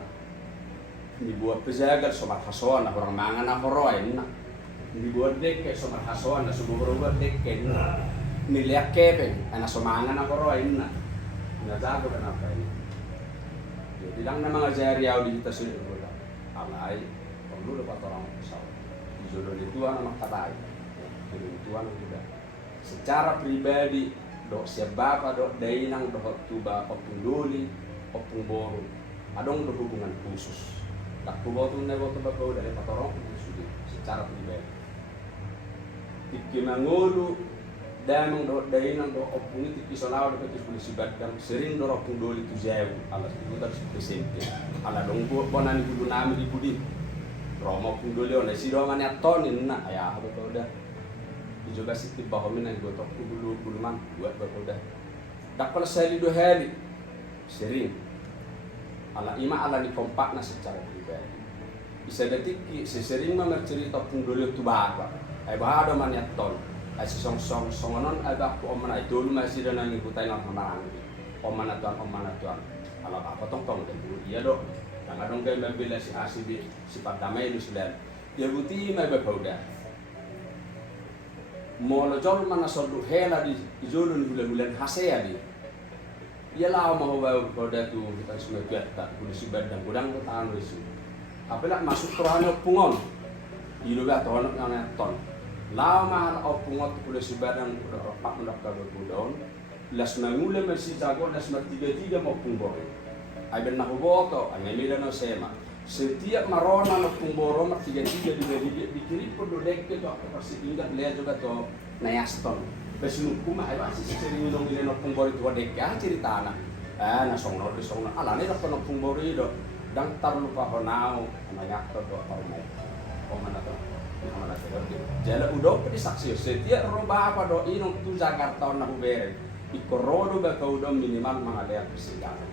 Dibuat pejagal sobat hasoan orang mangan apa roy na. Dibuat dek sobat hasoan na subuh berubah dek na. Niliak kepeng, anak somangan apa roy na. Nazago kenapa ini? Dia bilang nama ngajari au di kita sudah berulang. Alai perlu dapat orang pesawat. Di jodoh itu anak katai. Jadi itu anak juga. Secara pribadi dok siapa dok dainang dok tuba opung doli opung boru adong dok hubungan khusus tak kubo tu nego tuba kau dari patorong itu secara pribadi tikimangulu damang dok dainang dok opung itu kisolaw dok itu polisi badang sering dok opung doli tu jauh alas itu tak presente ala dong bonan ibu nami di budi romo opung doli oleh si roman ya tonin na ayah betul dah juga sih bahwa mina gotok dulu man buat berkoda. Tak pernah saya dua hari sering. Ala ima ala di kompakna secara pribadi. Bisa detik sesering mah cerita pun dulu tu bahwa. Ai bahado man yaton. Ai song songonon ada ku omana itu masih dan ngikutin orang omana tuan. Ala apa tongkong dan iya dok. Kadang gay membela si asib sifat damai lu sudah. Dia buti mah berkoda. Molo jol mana sodu hela di jolun bulan-bulan hasea di. Ia lau mau bawa pada tu kita semua piat tak polisi badang gudang ke tangan risu. Apabila masuk terhadap pungon, ilu ba terhadap yang ton. Lau mahal pungot polisi badang udah rapat mendapat bergudang. Las mangule masih jago las tiga mau pungbor. Ai ben nahuboto, ai melida no sema. Setiap marona no pumboro mak tiga dikiri perlu dek ke apa pasti tinggal lihat juga to nayaston besul kuma ai masih sering dong ile no pumboro itu dek ya cerita anak na song ala ne no pumboro itu dang tar lupa honau nayak to do parmai mana to jala udo di saksi setiap roba apa do ino tu Jakarta na ubere ikorodo ba kaudo minimal mangalea persidangan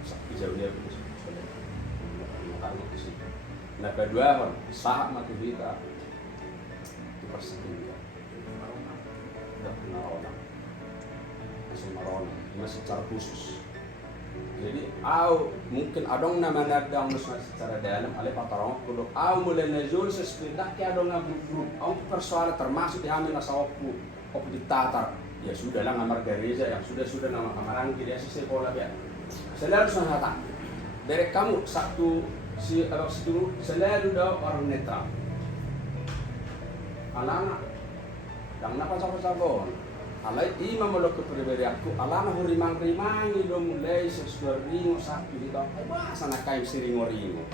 sakti jauh dia. Nah kedua sahak mati kita itu persetujuan tidak kenal orang masih secara khusus jadi mungkin adong nama nadang secara dalam oleh patarong kudu mulai nazul sesudah ke adong grup persoalan termasuk di hamil asawapu ditatar ya sudahlah ngamar gereja yang sudah nama kamarang dia sih sekolah ya selalu sangat dari kamu satu selalu dah orang netral. Alana, yang napa cakap-cakap, alai imam melok kepribadi aku, alana hurimang-rimang itu mulai sesuatu ringo sakit itu, bahasa nak kain siringo ringo.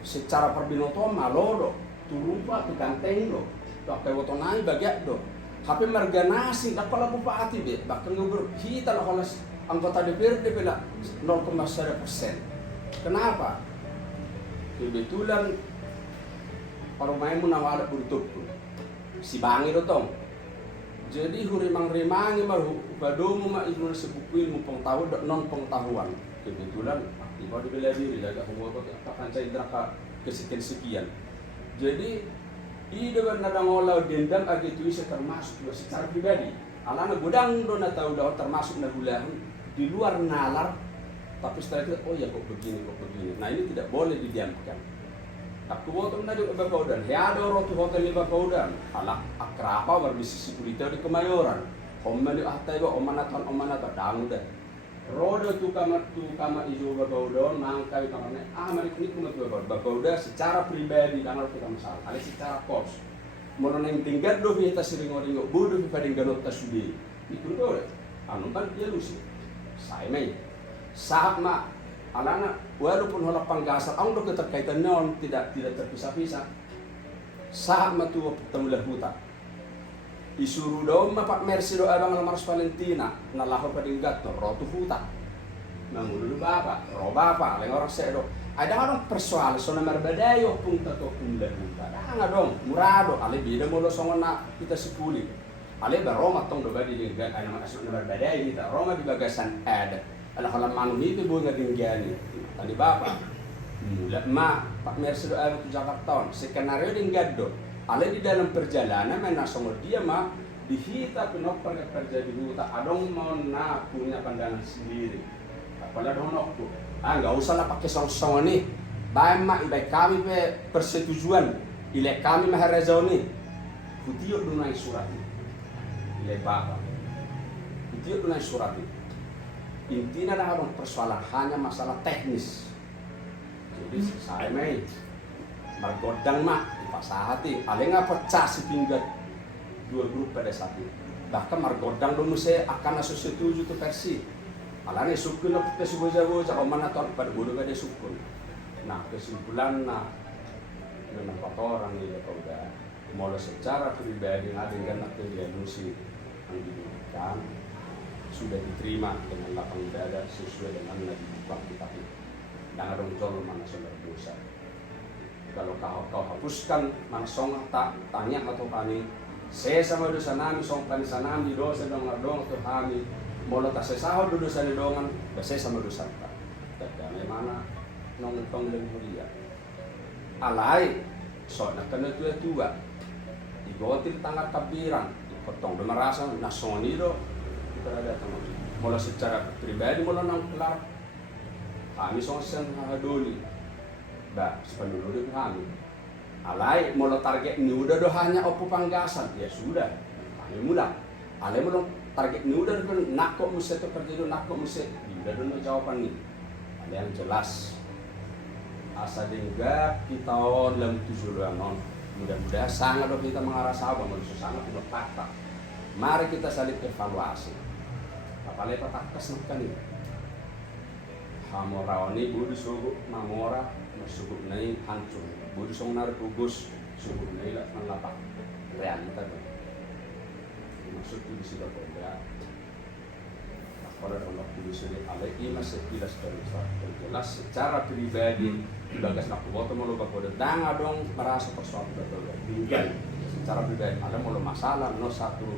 Secara perbinoto maloro, turupa tu ganteng do, tak kayak wotonai bagian do. HP marga nasi, tak pala bupati be, bahkan ngubur kita lah kalau anggota DPRD bela 0,1%. Kenapa? Kebetulan parumai munawala untuk si bangi dotong. Jadi hurimang-rimangi maru badomu mak ilmu sebukuin mumpung tahu non pengetahuan. Kebetulan tiba di bela diri jaga pengwakot kapan saya draka kesekian. Jadi ide bernada ngolau dendam agi tulis termasuk secara pribadi. Alana gudang do na tahu dah termasuk nagulah di luar nalar. Tapi setelah itu, oh ya kok begini. Nah ini tidak boleh didiamkan. Aku botom na di Bakaudan. Heado rotu hotel di Bakaudan. Alah akrapa berbisnis kulita di Kemayoran. Omman di ahtay ba, omanatan. Dangu dah. Rodo tu kama ijo Bakaudan. Mangkay kamane. Mariknik kumat Bakaudan secara pribadi. Dangal kita masalah. Alih secara kos. Mono nang tinggal do kita sering-sering. Bodoh pading ganot tasudi. Itu dole. Anu kan dia lusi. Saya main. Saat mak alana walaupun holak panggasal ang do keterkaitan non tidak terpisah-pisah saat mak tu temulah huta isuruh do pak mercy do abang Mars Valentina nalaho padinggat no rotu huta mangulu bapa roba apa leng orang sedo ada orang persoal so nomor badayo punta to kumla huta ada dong murado ale bida molo songona kita sepuli Ale ba Roma tong do badi di ga ana masuk na badai kita Roma di bagasan ada ala halam manu itu bu ngadinggani tadi bapak mula ma Pak Mersi do ayo ke Jakarta skenario di gaddo ale di dalam perjalanan mana songo dia ma dihita pinopper ke kerja di huta adong mau na punya pandangan sendiri apalah donokku nggak usah lah pakai song-song nih baik mak ibai kami pe persetujuan ilek kami maharezau nih kutiyo dunai surat ilek bapak kutiyo dunai surat intinya adalah persoalan hanya masalah teknis jadi saya main margodang mak di pasahati ale nggak pecah si pinggat dua grup pada saat itu bahkan margodang dulu saya akan setuju ke versi alane sukun kita sibo-sibo cakap mana tor pada bodoh gak ada sukun nah kesimpulan memang kotoran ini kalau udah mulai secara pribadi ada yang nak diagnosi yang diberikan sudah diterima dengan lapang dada sesuai dengan yang dibuka kita itu dan ada jolol mana saudara dosa kalau kau hapuskan mana song tak tanya atau kami saya sama dosa nami song kami sanami dosa dong atau kami mula tak sesahod dulu sa lidongan, base sama dosa ta. Dadamay mana nong tong mulia. Alay, so na kanu tua. Igotil tangga kabiran, ipotong merasa nasonido kita ada tong. Mula secara pribadi mula nang kelar. Kami songsen hadoli. Ba, sepenuhnya kami. Alay, mula target ni udah hanya opo panggasan, ya sudah. Kami mula. Alay mula target ini udah nakok mesti kerja itu nakok mesti udah dulu jawaban nih ada yang jelas asa dengar kita dalam 7 bulan mudah-mudahan sangat dong kita mengarah sahabat manusia sangat punya fakta mari kita saling evaluasi apalagi tak kesukaan ini hamoraoni budi sugu mamora sugu nai hancur budi song nar gugus sugu nai lah melapak realita dong maksud di sini berbeda. Pada dalam di sini alai masih jelas jelas secara pribadi bagas nak foto mau lupa pada danga dong merasa persoalan betul tinggal secara pribadi ada mau masalah no satu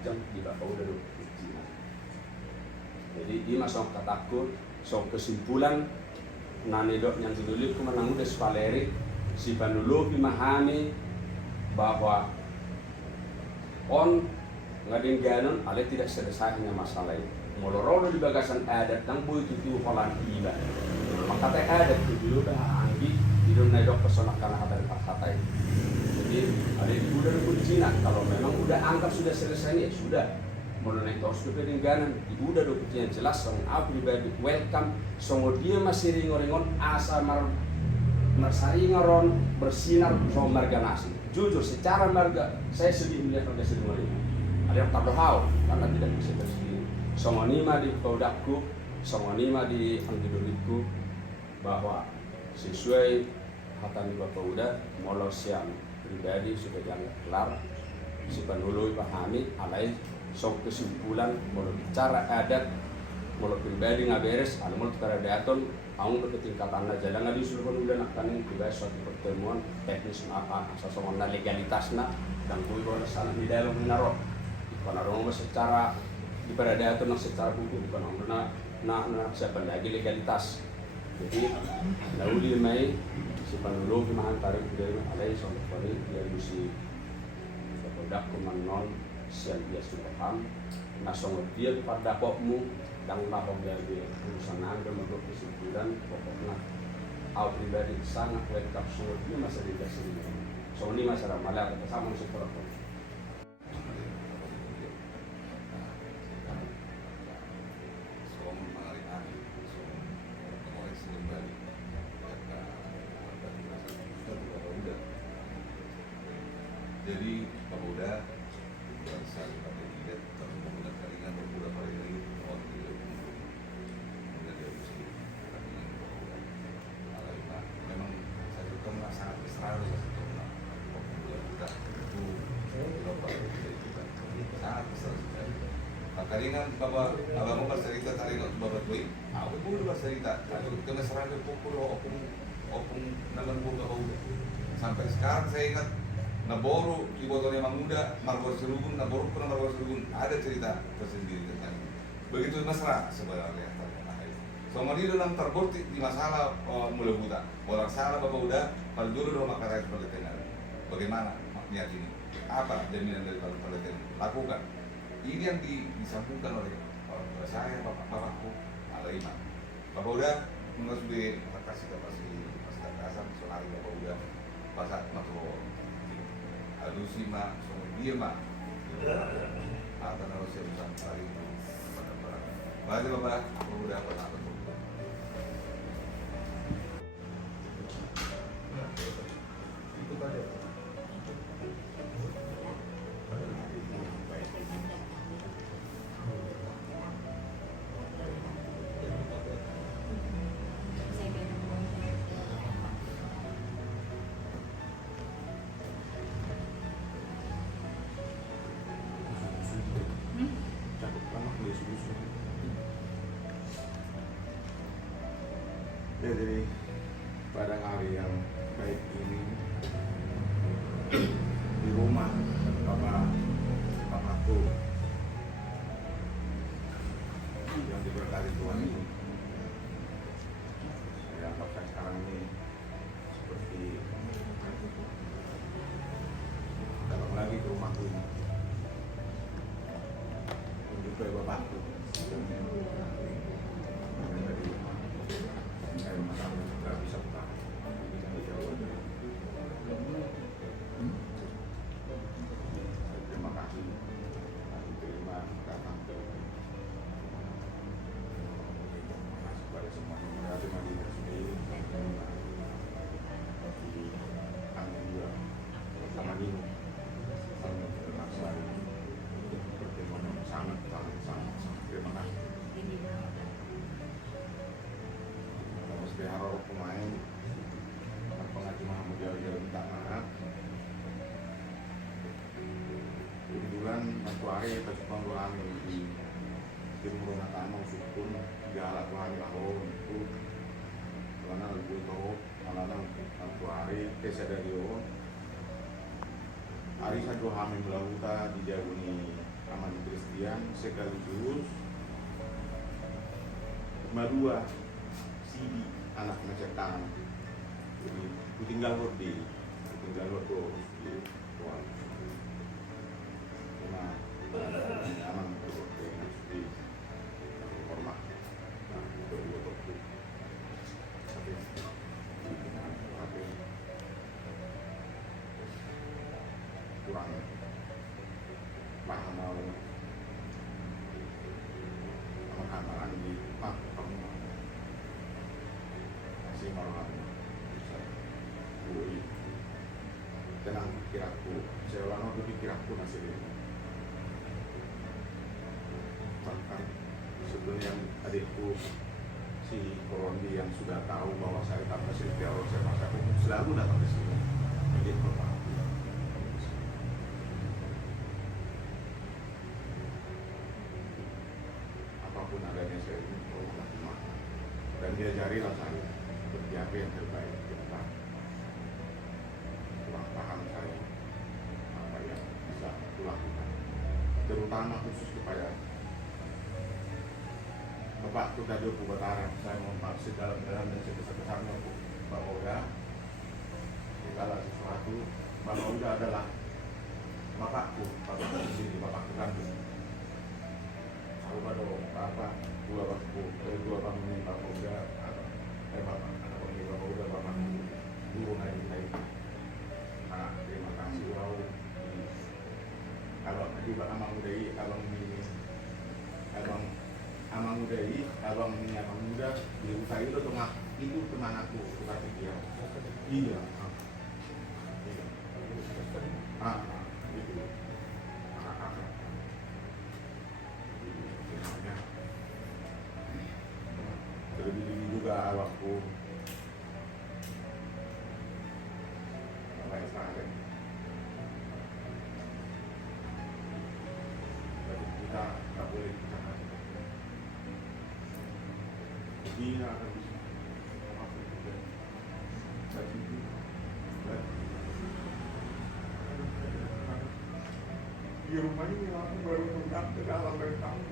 jam di bawah udah dulu jadi dia masuk kataku so kesimpulan nani dok yang dulu kemenang udah Valeri si panulu memahami bahwa on ngading ganon, ale tidak selesainya masalah itu. Molorodo di bagasan adat, nang boy itu holan iba. Maka teh adat itu dulu dah anggi, di dunia dok pesona karena ada kata itu. Jadi ada itu udah kuncinya. Kalau memang udah anggap sudah selesai ya sudah. Mengenai terus ke ganan, ibu udah dokumen jelas. Song aku pribadi welcome. Song dia masih ringon-ringon asa marsaringaron bersinar song marga nasi. Jujur secara marga saya sedih melihat harga sedang ini. Ada yang tak tahu karena tidak bisa bersih. Songonima di produkku, songonima di anggidulitku bahwa sesuai hatan Bapak udah molos yang pribadi sudah dianggap kelar. Si penului pahami, alai sok kesimpulan mau bicara adat, mau pribadi nggak beres, kalau mau tukar daton. Aku berketingkatan aja, jangan disuruh udah nak tanin juga suatu pertemuan teknis apa asal legalitasnya dan kui kalau sana di dalam menaruh secara di perada itu secara hukum bukan na siapa lagi legalitas jadi lalu mai si panulu kemahan tarik dari alai soal kali dia mesti produk kemanon siang dia sudah paham nasong dia pada kokmu dan lapor dari urusan anda menurut kesimpulan pokoknya aku pribadi sangat welcome semua ini masa di sini so ini masalah malah bersama seperti jadi pemuda bangsa pada tidak terpemuda keringan bermuda pada ini orang tidak menjadi muslim memang saya juga merasa sangat besar ya setelah pemuda kita itu berapa juga sangat besar sekali. Keringan bahwa abang bercerita keringan babat boy, aku pun bercerita kalau kemesraan itu pukul opung namun buka bau sampai sekarang saya ingat Naboru di botolnya Mang Muda, Margor Serubun, Naboru pernah Margor Serubun, ada cerita tersendiri tentang begitu mesra sebenarnya. Sama dia dalam terbukti di masalah mulai buta. Orang salah bapak udah, pada dulu dong maka rakyat Palestina. Bagaimana niat ini? Apa jaminan dari Palestina? Lakukan. Ini yang disambungkan oleh saya, bapakku, Alaima. Bapak udah mengasuhi kasih kasar soal bapak udah pasat makro. Alusi mak, semua dia mak. Atau kalau saya bisa cari banyak bapak udah apa Itu tadi. Ya, jadi pada hari yang baik ini di rumah bapakku yang diberkati Tuhan ini, saya anggap sekarang ini seperti datang lagi ke rumahku ini untuk ke bapakku. Saya masalah nggak bisa putar, ini jauh. Terima kasih, terima datang ke kepada semua yang berada di sini. Kami juga bersama Dino, kami berlangsung pertemuan yang sangat terima kasih. Harap pemain pengaji Muhammadiyah yang minta maaf. Kebetulan satu hari pasukan kami di timur Natano sukun jalan kami lahor itu karena lebih tahu anak-anak satu hari kesadario hari satu kami melakukan di Jaguni aman Kristian sekaligus Madua CD anak ngecekan, jadi aku tinggal di Tuhan. Karena aman untuk di hormat, berdua waktu. Tapi kurang paham amalan di kamu. Si malam bisa bui tenang pikiranku, saya ulang waktu pikiranku nasib ini. Bahkan sebelumnya adikku si Korondi yang sudah tahu bahwa saya tak hasil teror, saya paksa selalu datang ke sini. Jadi bapak apapun adanya saya ini dan diajarilah saya seperti apa yang terbaik ke depan. Kurang paham saya apa yang bisa kulakukan, terutama khusus kepada Bapak Tudadoku Batara. Saya mohon maaf sedalam-dalam dan sebesar-besarnya Pak Oda. Segala sesuatu, Pak Oda adalah bapakku, bapakku sendiri, bapakku kandung. Aku pada bapak, dua bapakku ini Pak Oda, bapak udah bapak guru naik. Terima kasih wow. Kalau tadi Pak Amang Udai, abang muda di usaha itu teman aku kasih dia. Iya. Itu. Terlebih juga waktu baik sekali. Jadi kita tak boleh bicara. Dia akan bisa memaafkan kita. Jadi di rumah ini aku baru menginap ke dalam dari tamu.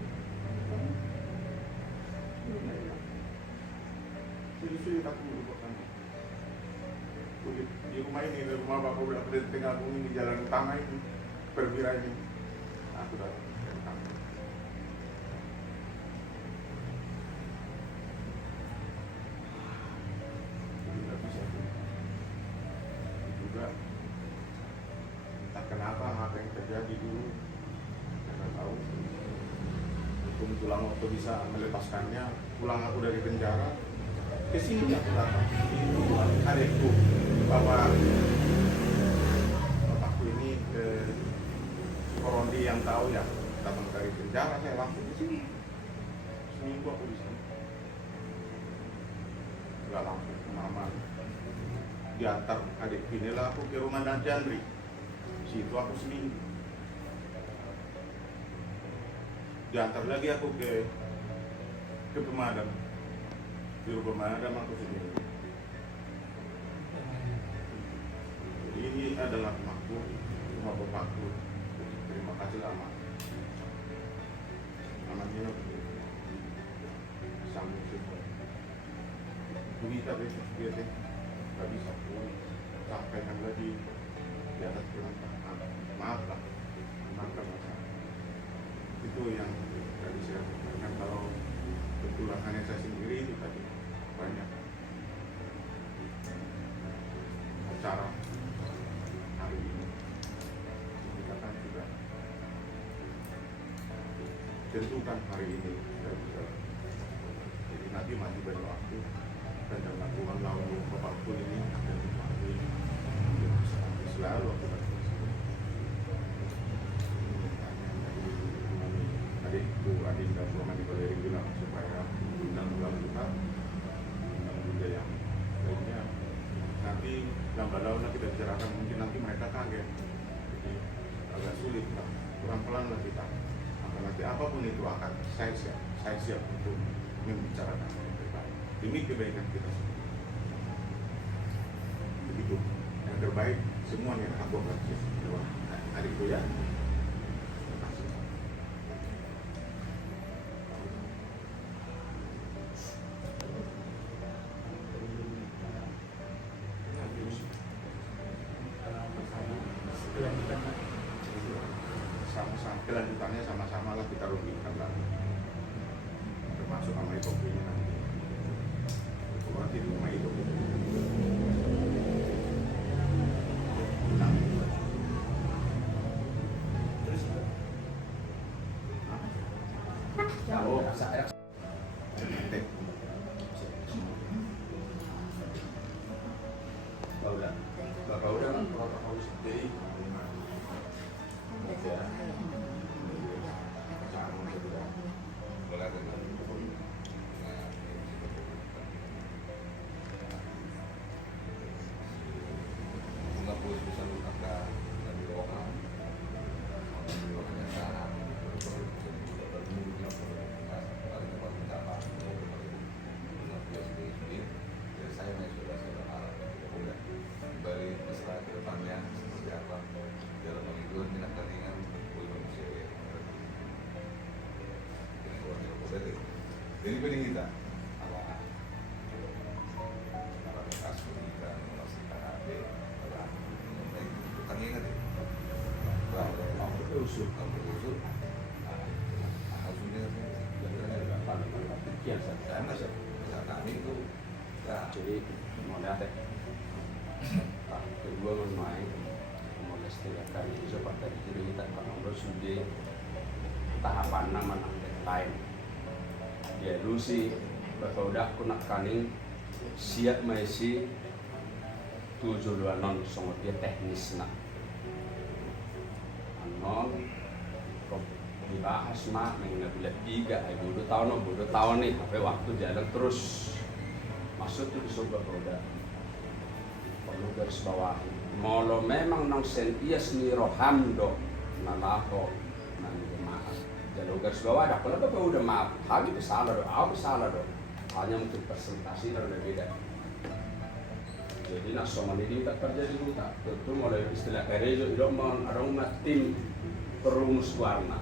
Sulit aku melupakan. Sulit di rumah ini, di rumah bapak udah tinggal di jalan utama ini, Perwira ini. Aku datang dari tamu. Tidak bisa juga entah kenapa apa yang terjadi dulu saya tahu hukum tulang waktu bisa melepaskannya pulang aku dari penjara ke sini aku datang itu adikku bapakku ini Korondi yang tahu ya datang dari penjara saya langsung di sini seminggu aku di sini nggak langsung ke mama diantar adik inilah aku ke rumah Dan Chandri situ aku seminggu diantar lagi aku ke Pemadam di rumah Pemadam aku seminggu jadi ini adalah rumahku rumah bapakku terima kasih lama namanya sambung semua kita besok dia nggak bisa pun sampaikan lagi di atas perasaan maaf lah maafkan masalah itu yang tadi saya sampaikan kalau kebetulan hanya saya sendiri itu tadi banyak acara hari ini kita kan sudah tentukan hari ini tidak bisa jadi nanti masih banyak waktu dan jangan Tuhan lalu bapakku ini dan waktu ini selalu aku adikku Adinda selama di Baleri bilang supaya undang-undang kita undang-undang yang lainnya nanti lambat-lambat kita bicarakan mungkin nanti mereka kaget jadi agak sulit lah pelan-pelan lah kita nanti apapun itu akan saya siap untuk membicarakan demi kebaikan kita semua. Begitu yang terbaik semuanya aku akan siap. Adikku ya. Terima kasih. Sama-sama kelanjutannya sama-sama lah kita rugikan lagi termasuk sama itu ini nanti nanti di rumah itu Kalau saya Bapak udah kan protokol sendiri ya. Jadi penting kita jadi mau lihat deh kedua bermain mau istilah itu seperti itu kita kalau sudah tahapan nama lain dia lusi bapak udah aku nak kaning siap masih 7 non sama dia teknis nak non dibahas mah mengenai bulan 3 bodoh tahun nih sampai waktu jalan terus masuk tuh disuruh bapak udah perlu garis bawah molo memang nang sen iya seni rohamdo nalaho nang maaf jalur garis bawah ada kalau bapak udah maaf hal itu salah do aku salah do hanya untuk presentasi dan berbeda jadi nak somani ini tak terjadi tak tentu mulai istilah kerejo idomon aroma tim perumus warna.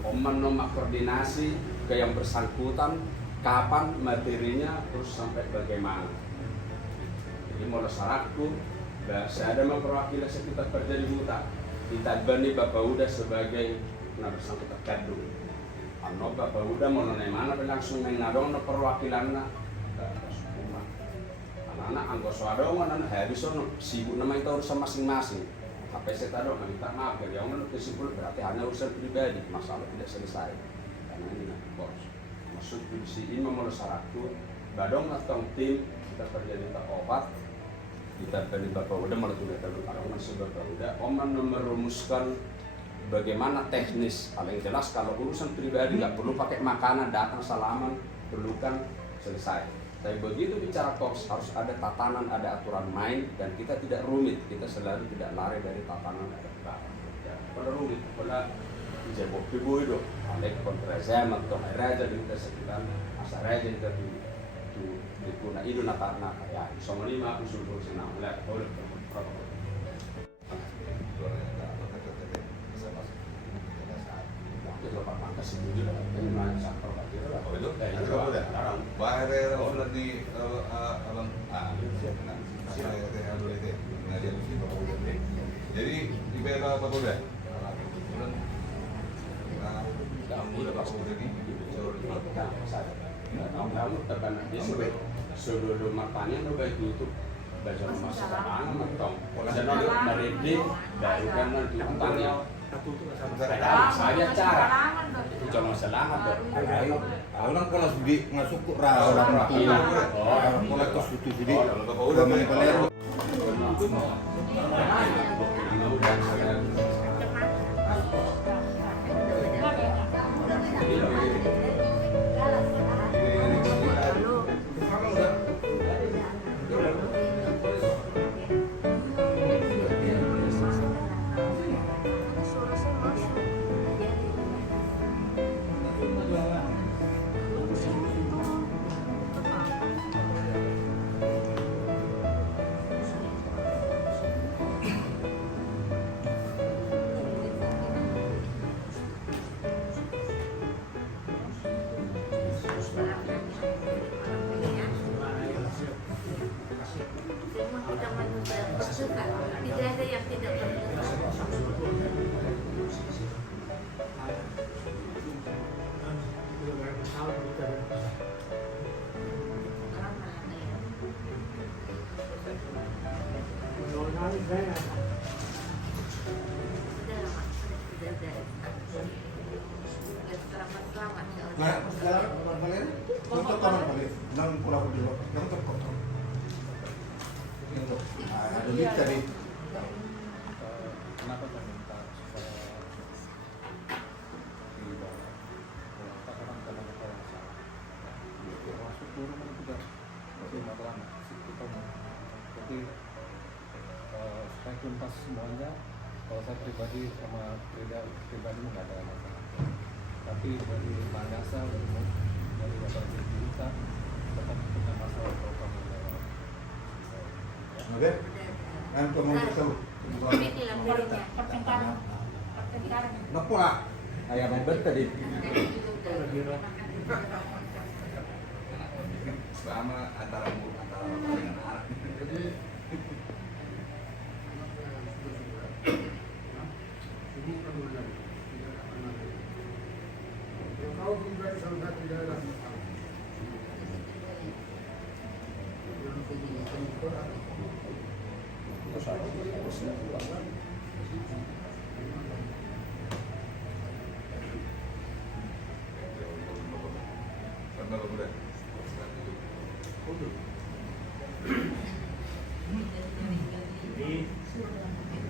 Oman nomak koordinasi ke yang bersangkutan, kapan materinya, terus sampai bagaimana. Jadi mulai syaratku, saya ada memperwakili sekitar kerja di hutan. Ditadbani Bapak Uda sebagai bersangkutan kadung. Ano Bapak Uda mau nanya mana langsung mengadong perwakilannya. Anak-anak anggota adong, anak habis sibuk nama itu urusan masing-masing. Apa saya tahu minta maaf ya, yang kesimpulan berarti hanya urusan pribadi, masalah tidak selesai. Karena ini bos, maksud si ini memulai syaratku, badong atau tim kita kerja minta obat, kita beli Bapak Uda malah sudah terlalu parah masih Bapak Uda, Oman merumuskan bagaimana teknis, paling jelas kalau urusan pribadi nggak perlu pakai makanan, datang salaman, perlukan selesai. Tapi begitu bicara talks harus ada tatanan, ada aturan main, dan kita tidak rumit, kita selalu tidak lari dari tatanan ada aturan. Ya, pada rumit, pada dijebok ibu itu, alek kontra zaman, toh raja di kita sekitar, asa raja kita di kuna itu nata ya, sama lima usul senang, lihat boleh berapa. Lepas pangkas sendiri lah, ini mana sakral lagi lah. Oh itu? Itu apa ya? Bahaya udah di abang jadi di bawah apa udah? Kamu udah pas udah di kamu tekan dia sebelum matanya tuh baik tutup baca masalah atau jadi dari dia baru kan nanti tanya saya cara itu cuma selamat dong. Orang kalau di masuk ke orang tua, orang pola kesutu jadi udah main peler. Tidak ada yang tidak Nah, sekarang kalian untuk kapan balik? Nang pulau dulu, yang terkotor. Ada duit tadi. Kenapa saya minta supaya tidak katakan karena mereka yang salah. Termasuk guru kan juga masalah kita mau. Jadi supaya tuntas semuanya. Kalau saya pribadi sama pribadi nggak ada masalah. Tapi dari Pak Nasa, dari Bapak kita tetap punya masalah program yang Oke, kan kamu tahu. pertengkaran. Nopo lah, ayah mau tadi. sama antara bapak dengan anak. Jadi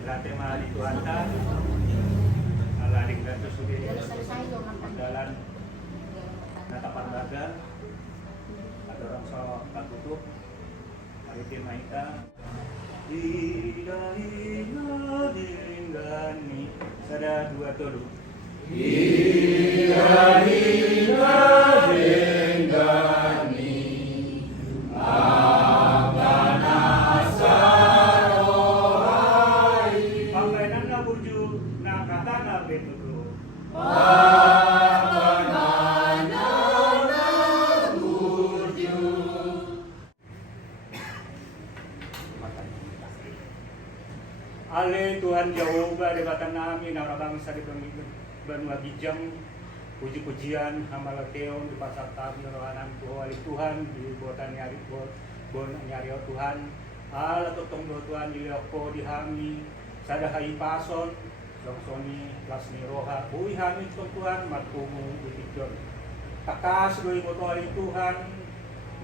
latih malah itu hantar, alaring dan sudah jalan natapan dagang, ada orang sok tak tutup, maritim maika. Ida diringgani, sada dua tolu. Ida diringgani, Pangkainan na burju na kata na betul. Ale Tuhan Jehovah debatan namin na bangsa di Banua Gijang, puji-pujian hamalateo di pasar kami rohanan Tuhan di buatan nyari bon nyari Tuhan ala totong Tuhan di loko di hami sadahai pason songsoni lasni roha bui hami Tuhan matumu ditikjon takas doi moto ali Tuhan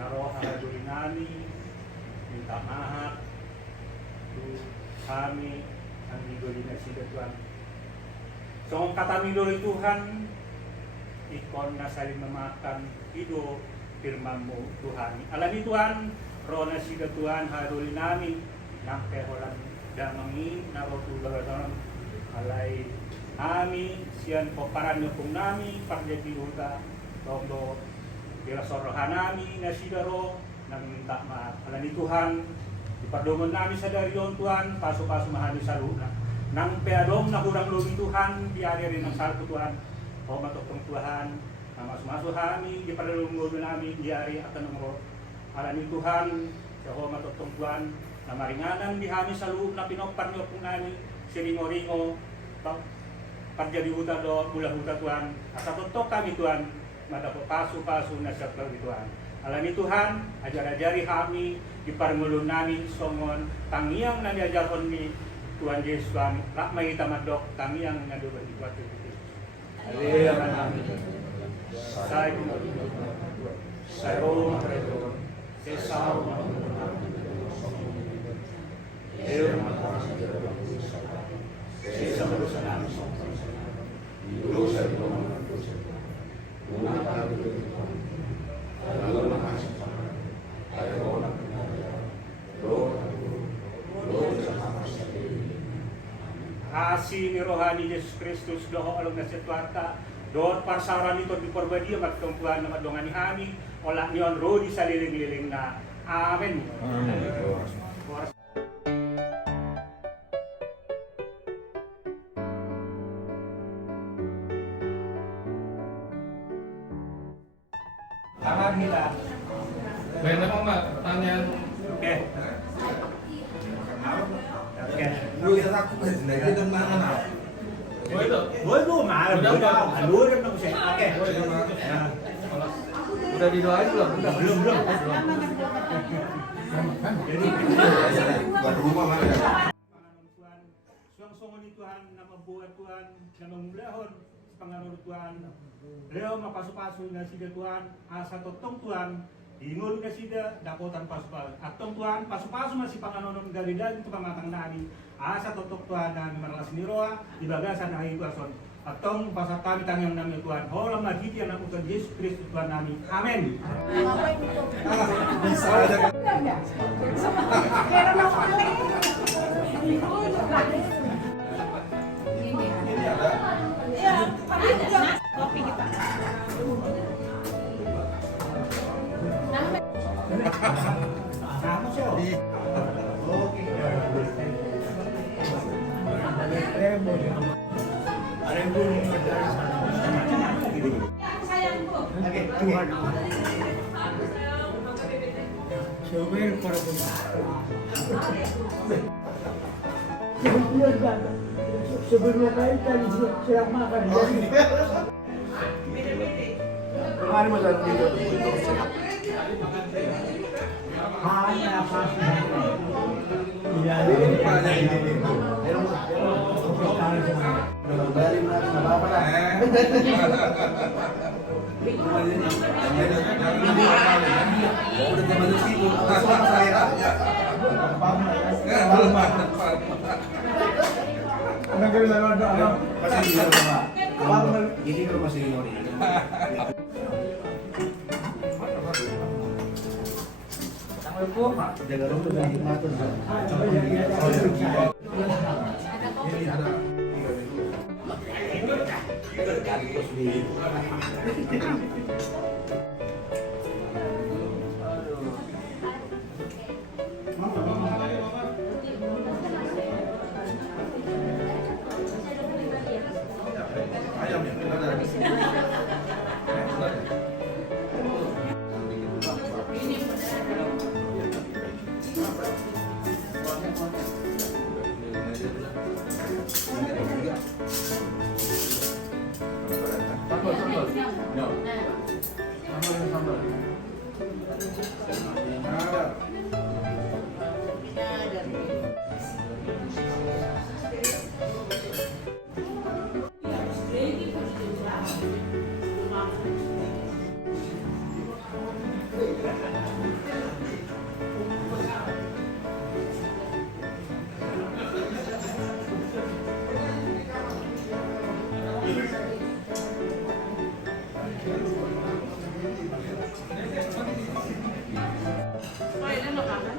naroha doi nami minta maaf kami ang digoli na sila Tuhan. So kata midoli Tuhan, ikon na saling memakan hidup firman-Mu Tuhan. Alami Tuhan, roh na sila Tuhan haruli namin ng keholan damangi na rotu bagasan alay ami siyan po paranyo kung nami pagdati uta rondo bila sorohan nami na sila roh nang minta maaf. Alami Tuhan, ipadungon namin sa dariyon Tuhan, paso-paso mahali sa luna. Nang peadong na kurang lubi Tuhan, diari rin ang salpo Tuhan. O matutong Tuhan, na mas-maso kami, ipadulong lubi namin, diari at anong ro. Alani Tuhan, sa o matutong Tuhan, na maringanan di kami sa loob na pinagparnyo po namin, siringo-ringo, pagdari huta do, mula huta Tuhan. At sa tutok kami Tuhan, madapo paso-paso na siya Tuhan. Alami Tuhan, ajar-ajari kami, iparmulun namin songon, tangiang na niajakon ni Tuhan Yesus Tuhan, lakmay itamadok, tangiang na doon di Batu Putih. Haleluya. Saya Roma Kredo, Sesau, kasih ni rohani Yesus Kristus doho alog na setwarta doon parsaran ito di porbadi magtumpuan na madongan ni Ami olah niyon rodi sa liling-liling na amen. Tangan nila. Baik, apa Mbak? Pertanyaan. Oke. Oke. Lu ya aku sendiri dan mana? Oh itu. Waduh, malam Udah, udah. udah. Aduh, udah bisa. Oke. Udah didoain belum? Belum. Jadi buat rumah mana ya? Tuhan, suang-suangan ni Tuhan na mabuhat Tuhan, na mamulahon sa pangarod Tuhan. Leo mapaso-paso na sida Tuhan, asa totong Tuhan, ingol na sida, dakotan paso-paso. Atong Tuhan, paso-paso man si Panginoon Galileo ito pamatang nani, asa totong Tuhan na maralas ni Roa, ibagasan na kayo Tuhan. Atong pasatami tangyang namin Tuhan, holang magitian ang utan Yesus Kristus Tuhan namin. Amen. Bisa aja kan? Pero no kali. Ini ada. Ya, kopi kita. Kamu siya. Sayangku. Tuhan. Sober para po. Sebelum kain tadi silang makan. Hari malam itu. Hanya apa? Iya. Dari mana apa lah? Udah zaman situ, langsung saya. Negeri lalu ada alam. Masih di rumah. Ini kalau masih di rumah. Jaga rumah dari matur. Ini ada. Oh, ini makanan.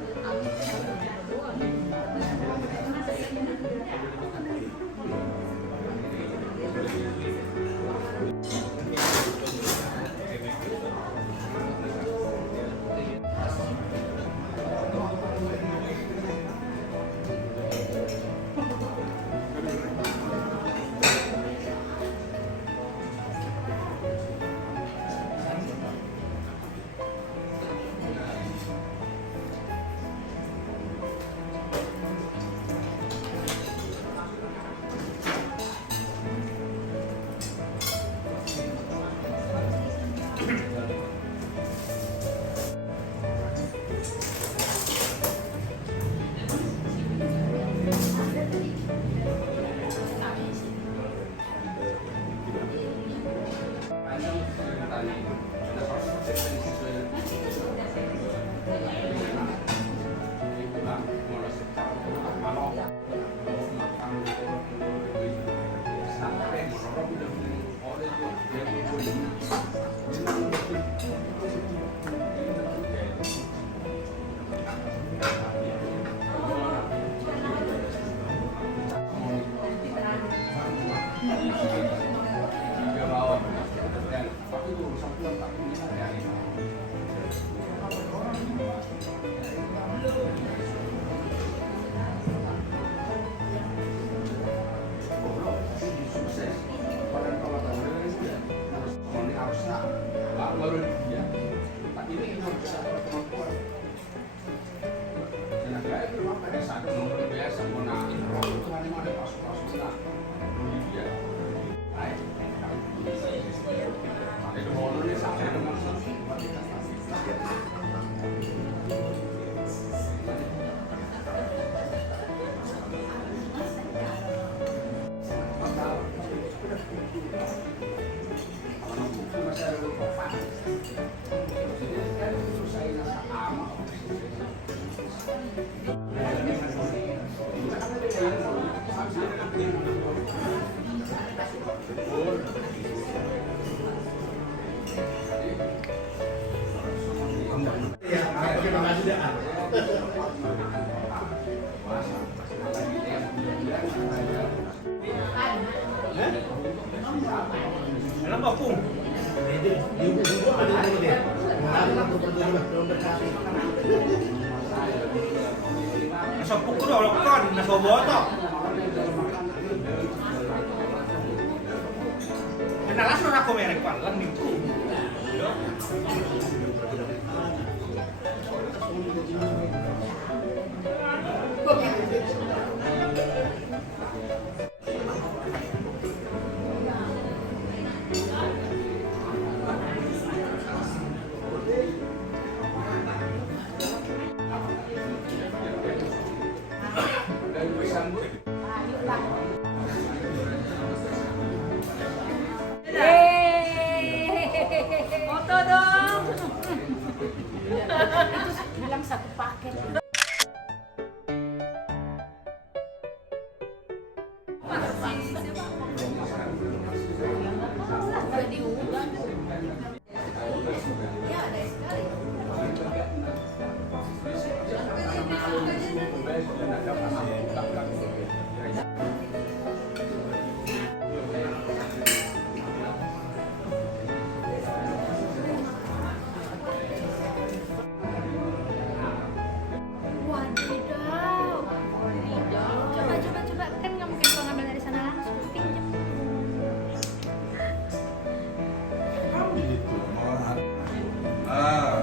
Alam ba kung? Nasampok ko daw, lakon, nasoboto. Nalas na ako may nagpalang nito. Foto dong. Dalam satu paket. Ya, ada sekali. Wadidaw. Coba, kan nggak mungkin kalau ngambil dari sana langsung pinjam. Gitu, malahan. Ah.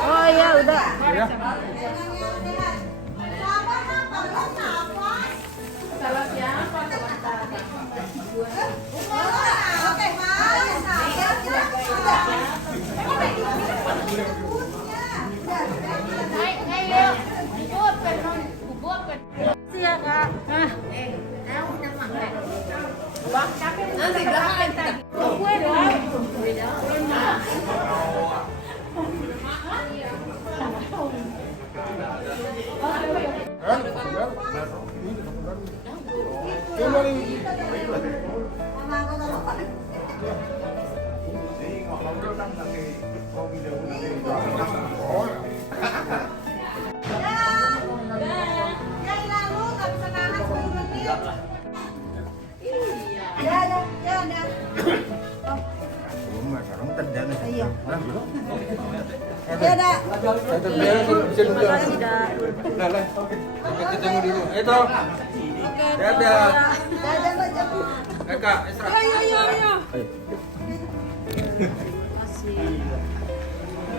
Oh iya udah. Iya kak. Nanti belakang kue dong.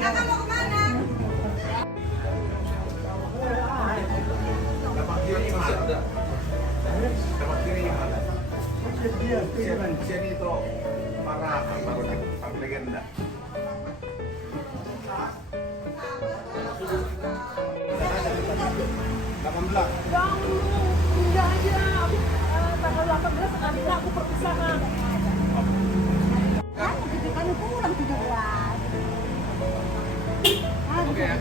Kakak mau kemana? Sini itu para legenda. Udah aja. Tanggal 18 ada aku perpisahan. Kan kurang 17. Oke ya.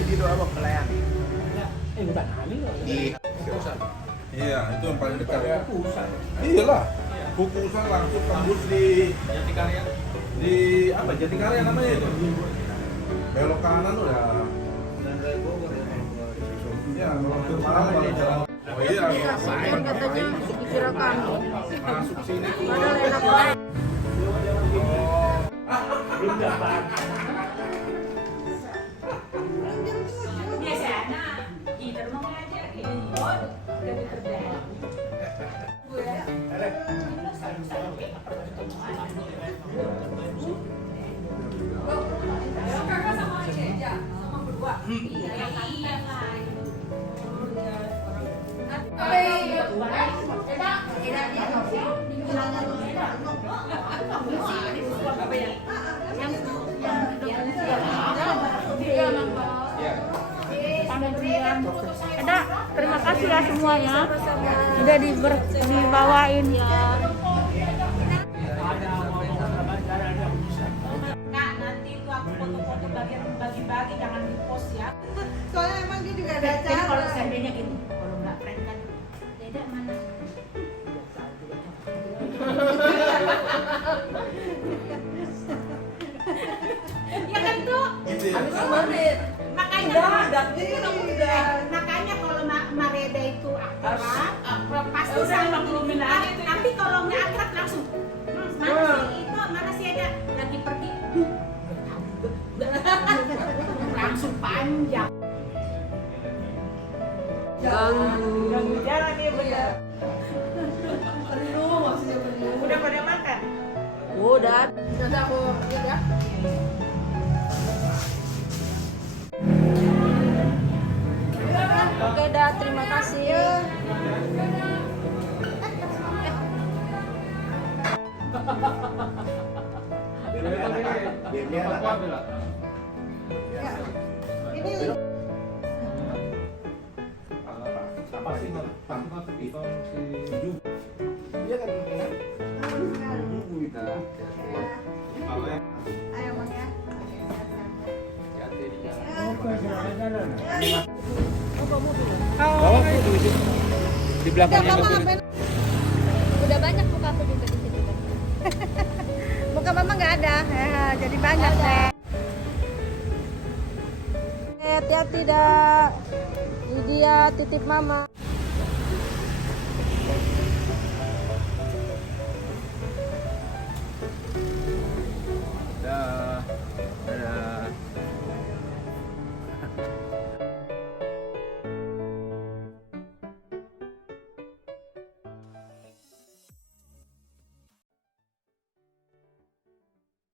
Jadi doa apa pelayan? Bukan kami loh. Iya, itu yang paling dekat. Iyalah. Kukusan langsung tembus di Jatikarya. di apa Jatikarya namanya itu. Belok kanan udah. Ya, belok ke mana jalan. Oh iya, Kan katanya dikira kami. masuk sini keluar. Padahal enak banget. Belum dapat. Biasanya kita mau ngajar gitu. Lebih kerja. Kakak sama aja, sama berdua. Iya, Ada, terima kasih ya semuanya. Udah dibawain ya. Kak, nanti itu aku foto-foto bagi-bagi, jangan di post ya. Soalnya emang dia juga ada acara. Jadi kalau seandainya gini, kalau nggak prank kan, Deda mana? Ya kan tuh. Makanya kalau Mareda itu akrab, pasti sama Lumina. Tapi kalau nggak akrab langsung. Mana sih itu? Mana sih ada lagi pergi? Langsung panjang. Ganggu jalan ya bener. Penuh maksudnya penuh. Udah pada makan? Udah. Udah aku ya. Oke. Bella. Ya. Ini Apa sih Bang? Apa sih si Dia kan pimpinan. ayo Bang ya. di belakangnya Mama mobil. ngapain? Udah banyak buka aku juga di situ kan. Buka Mama nggak ada, ya, jadi banyak deh. Hati-hati dah. Ini dia titip Mama.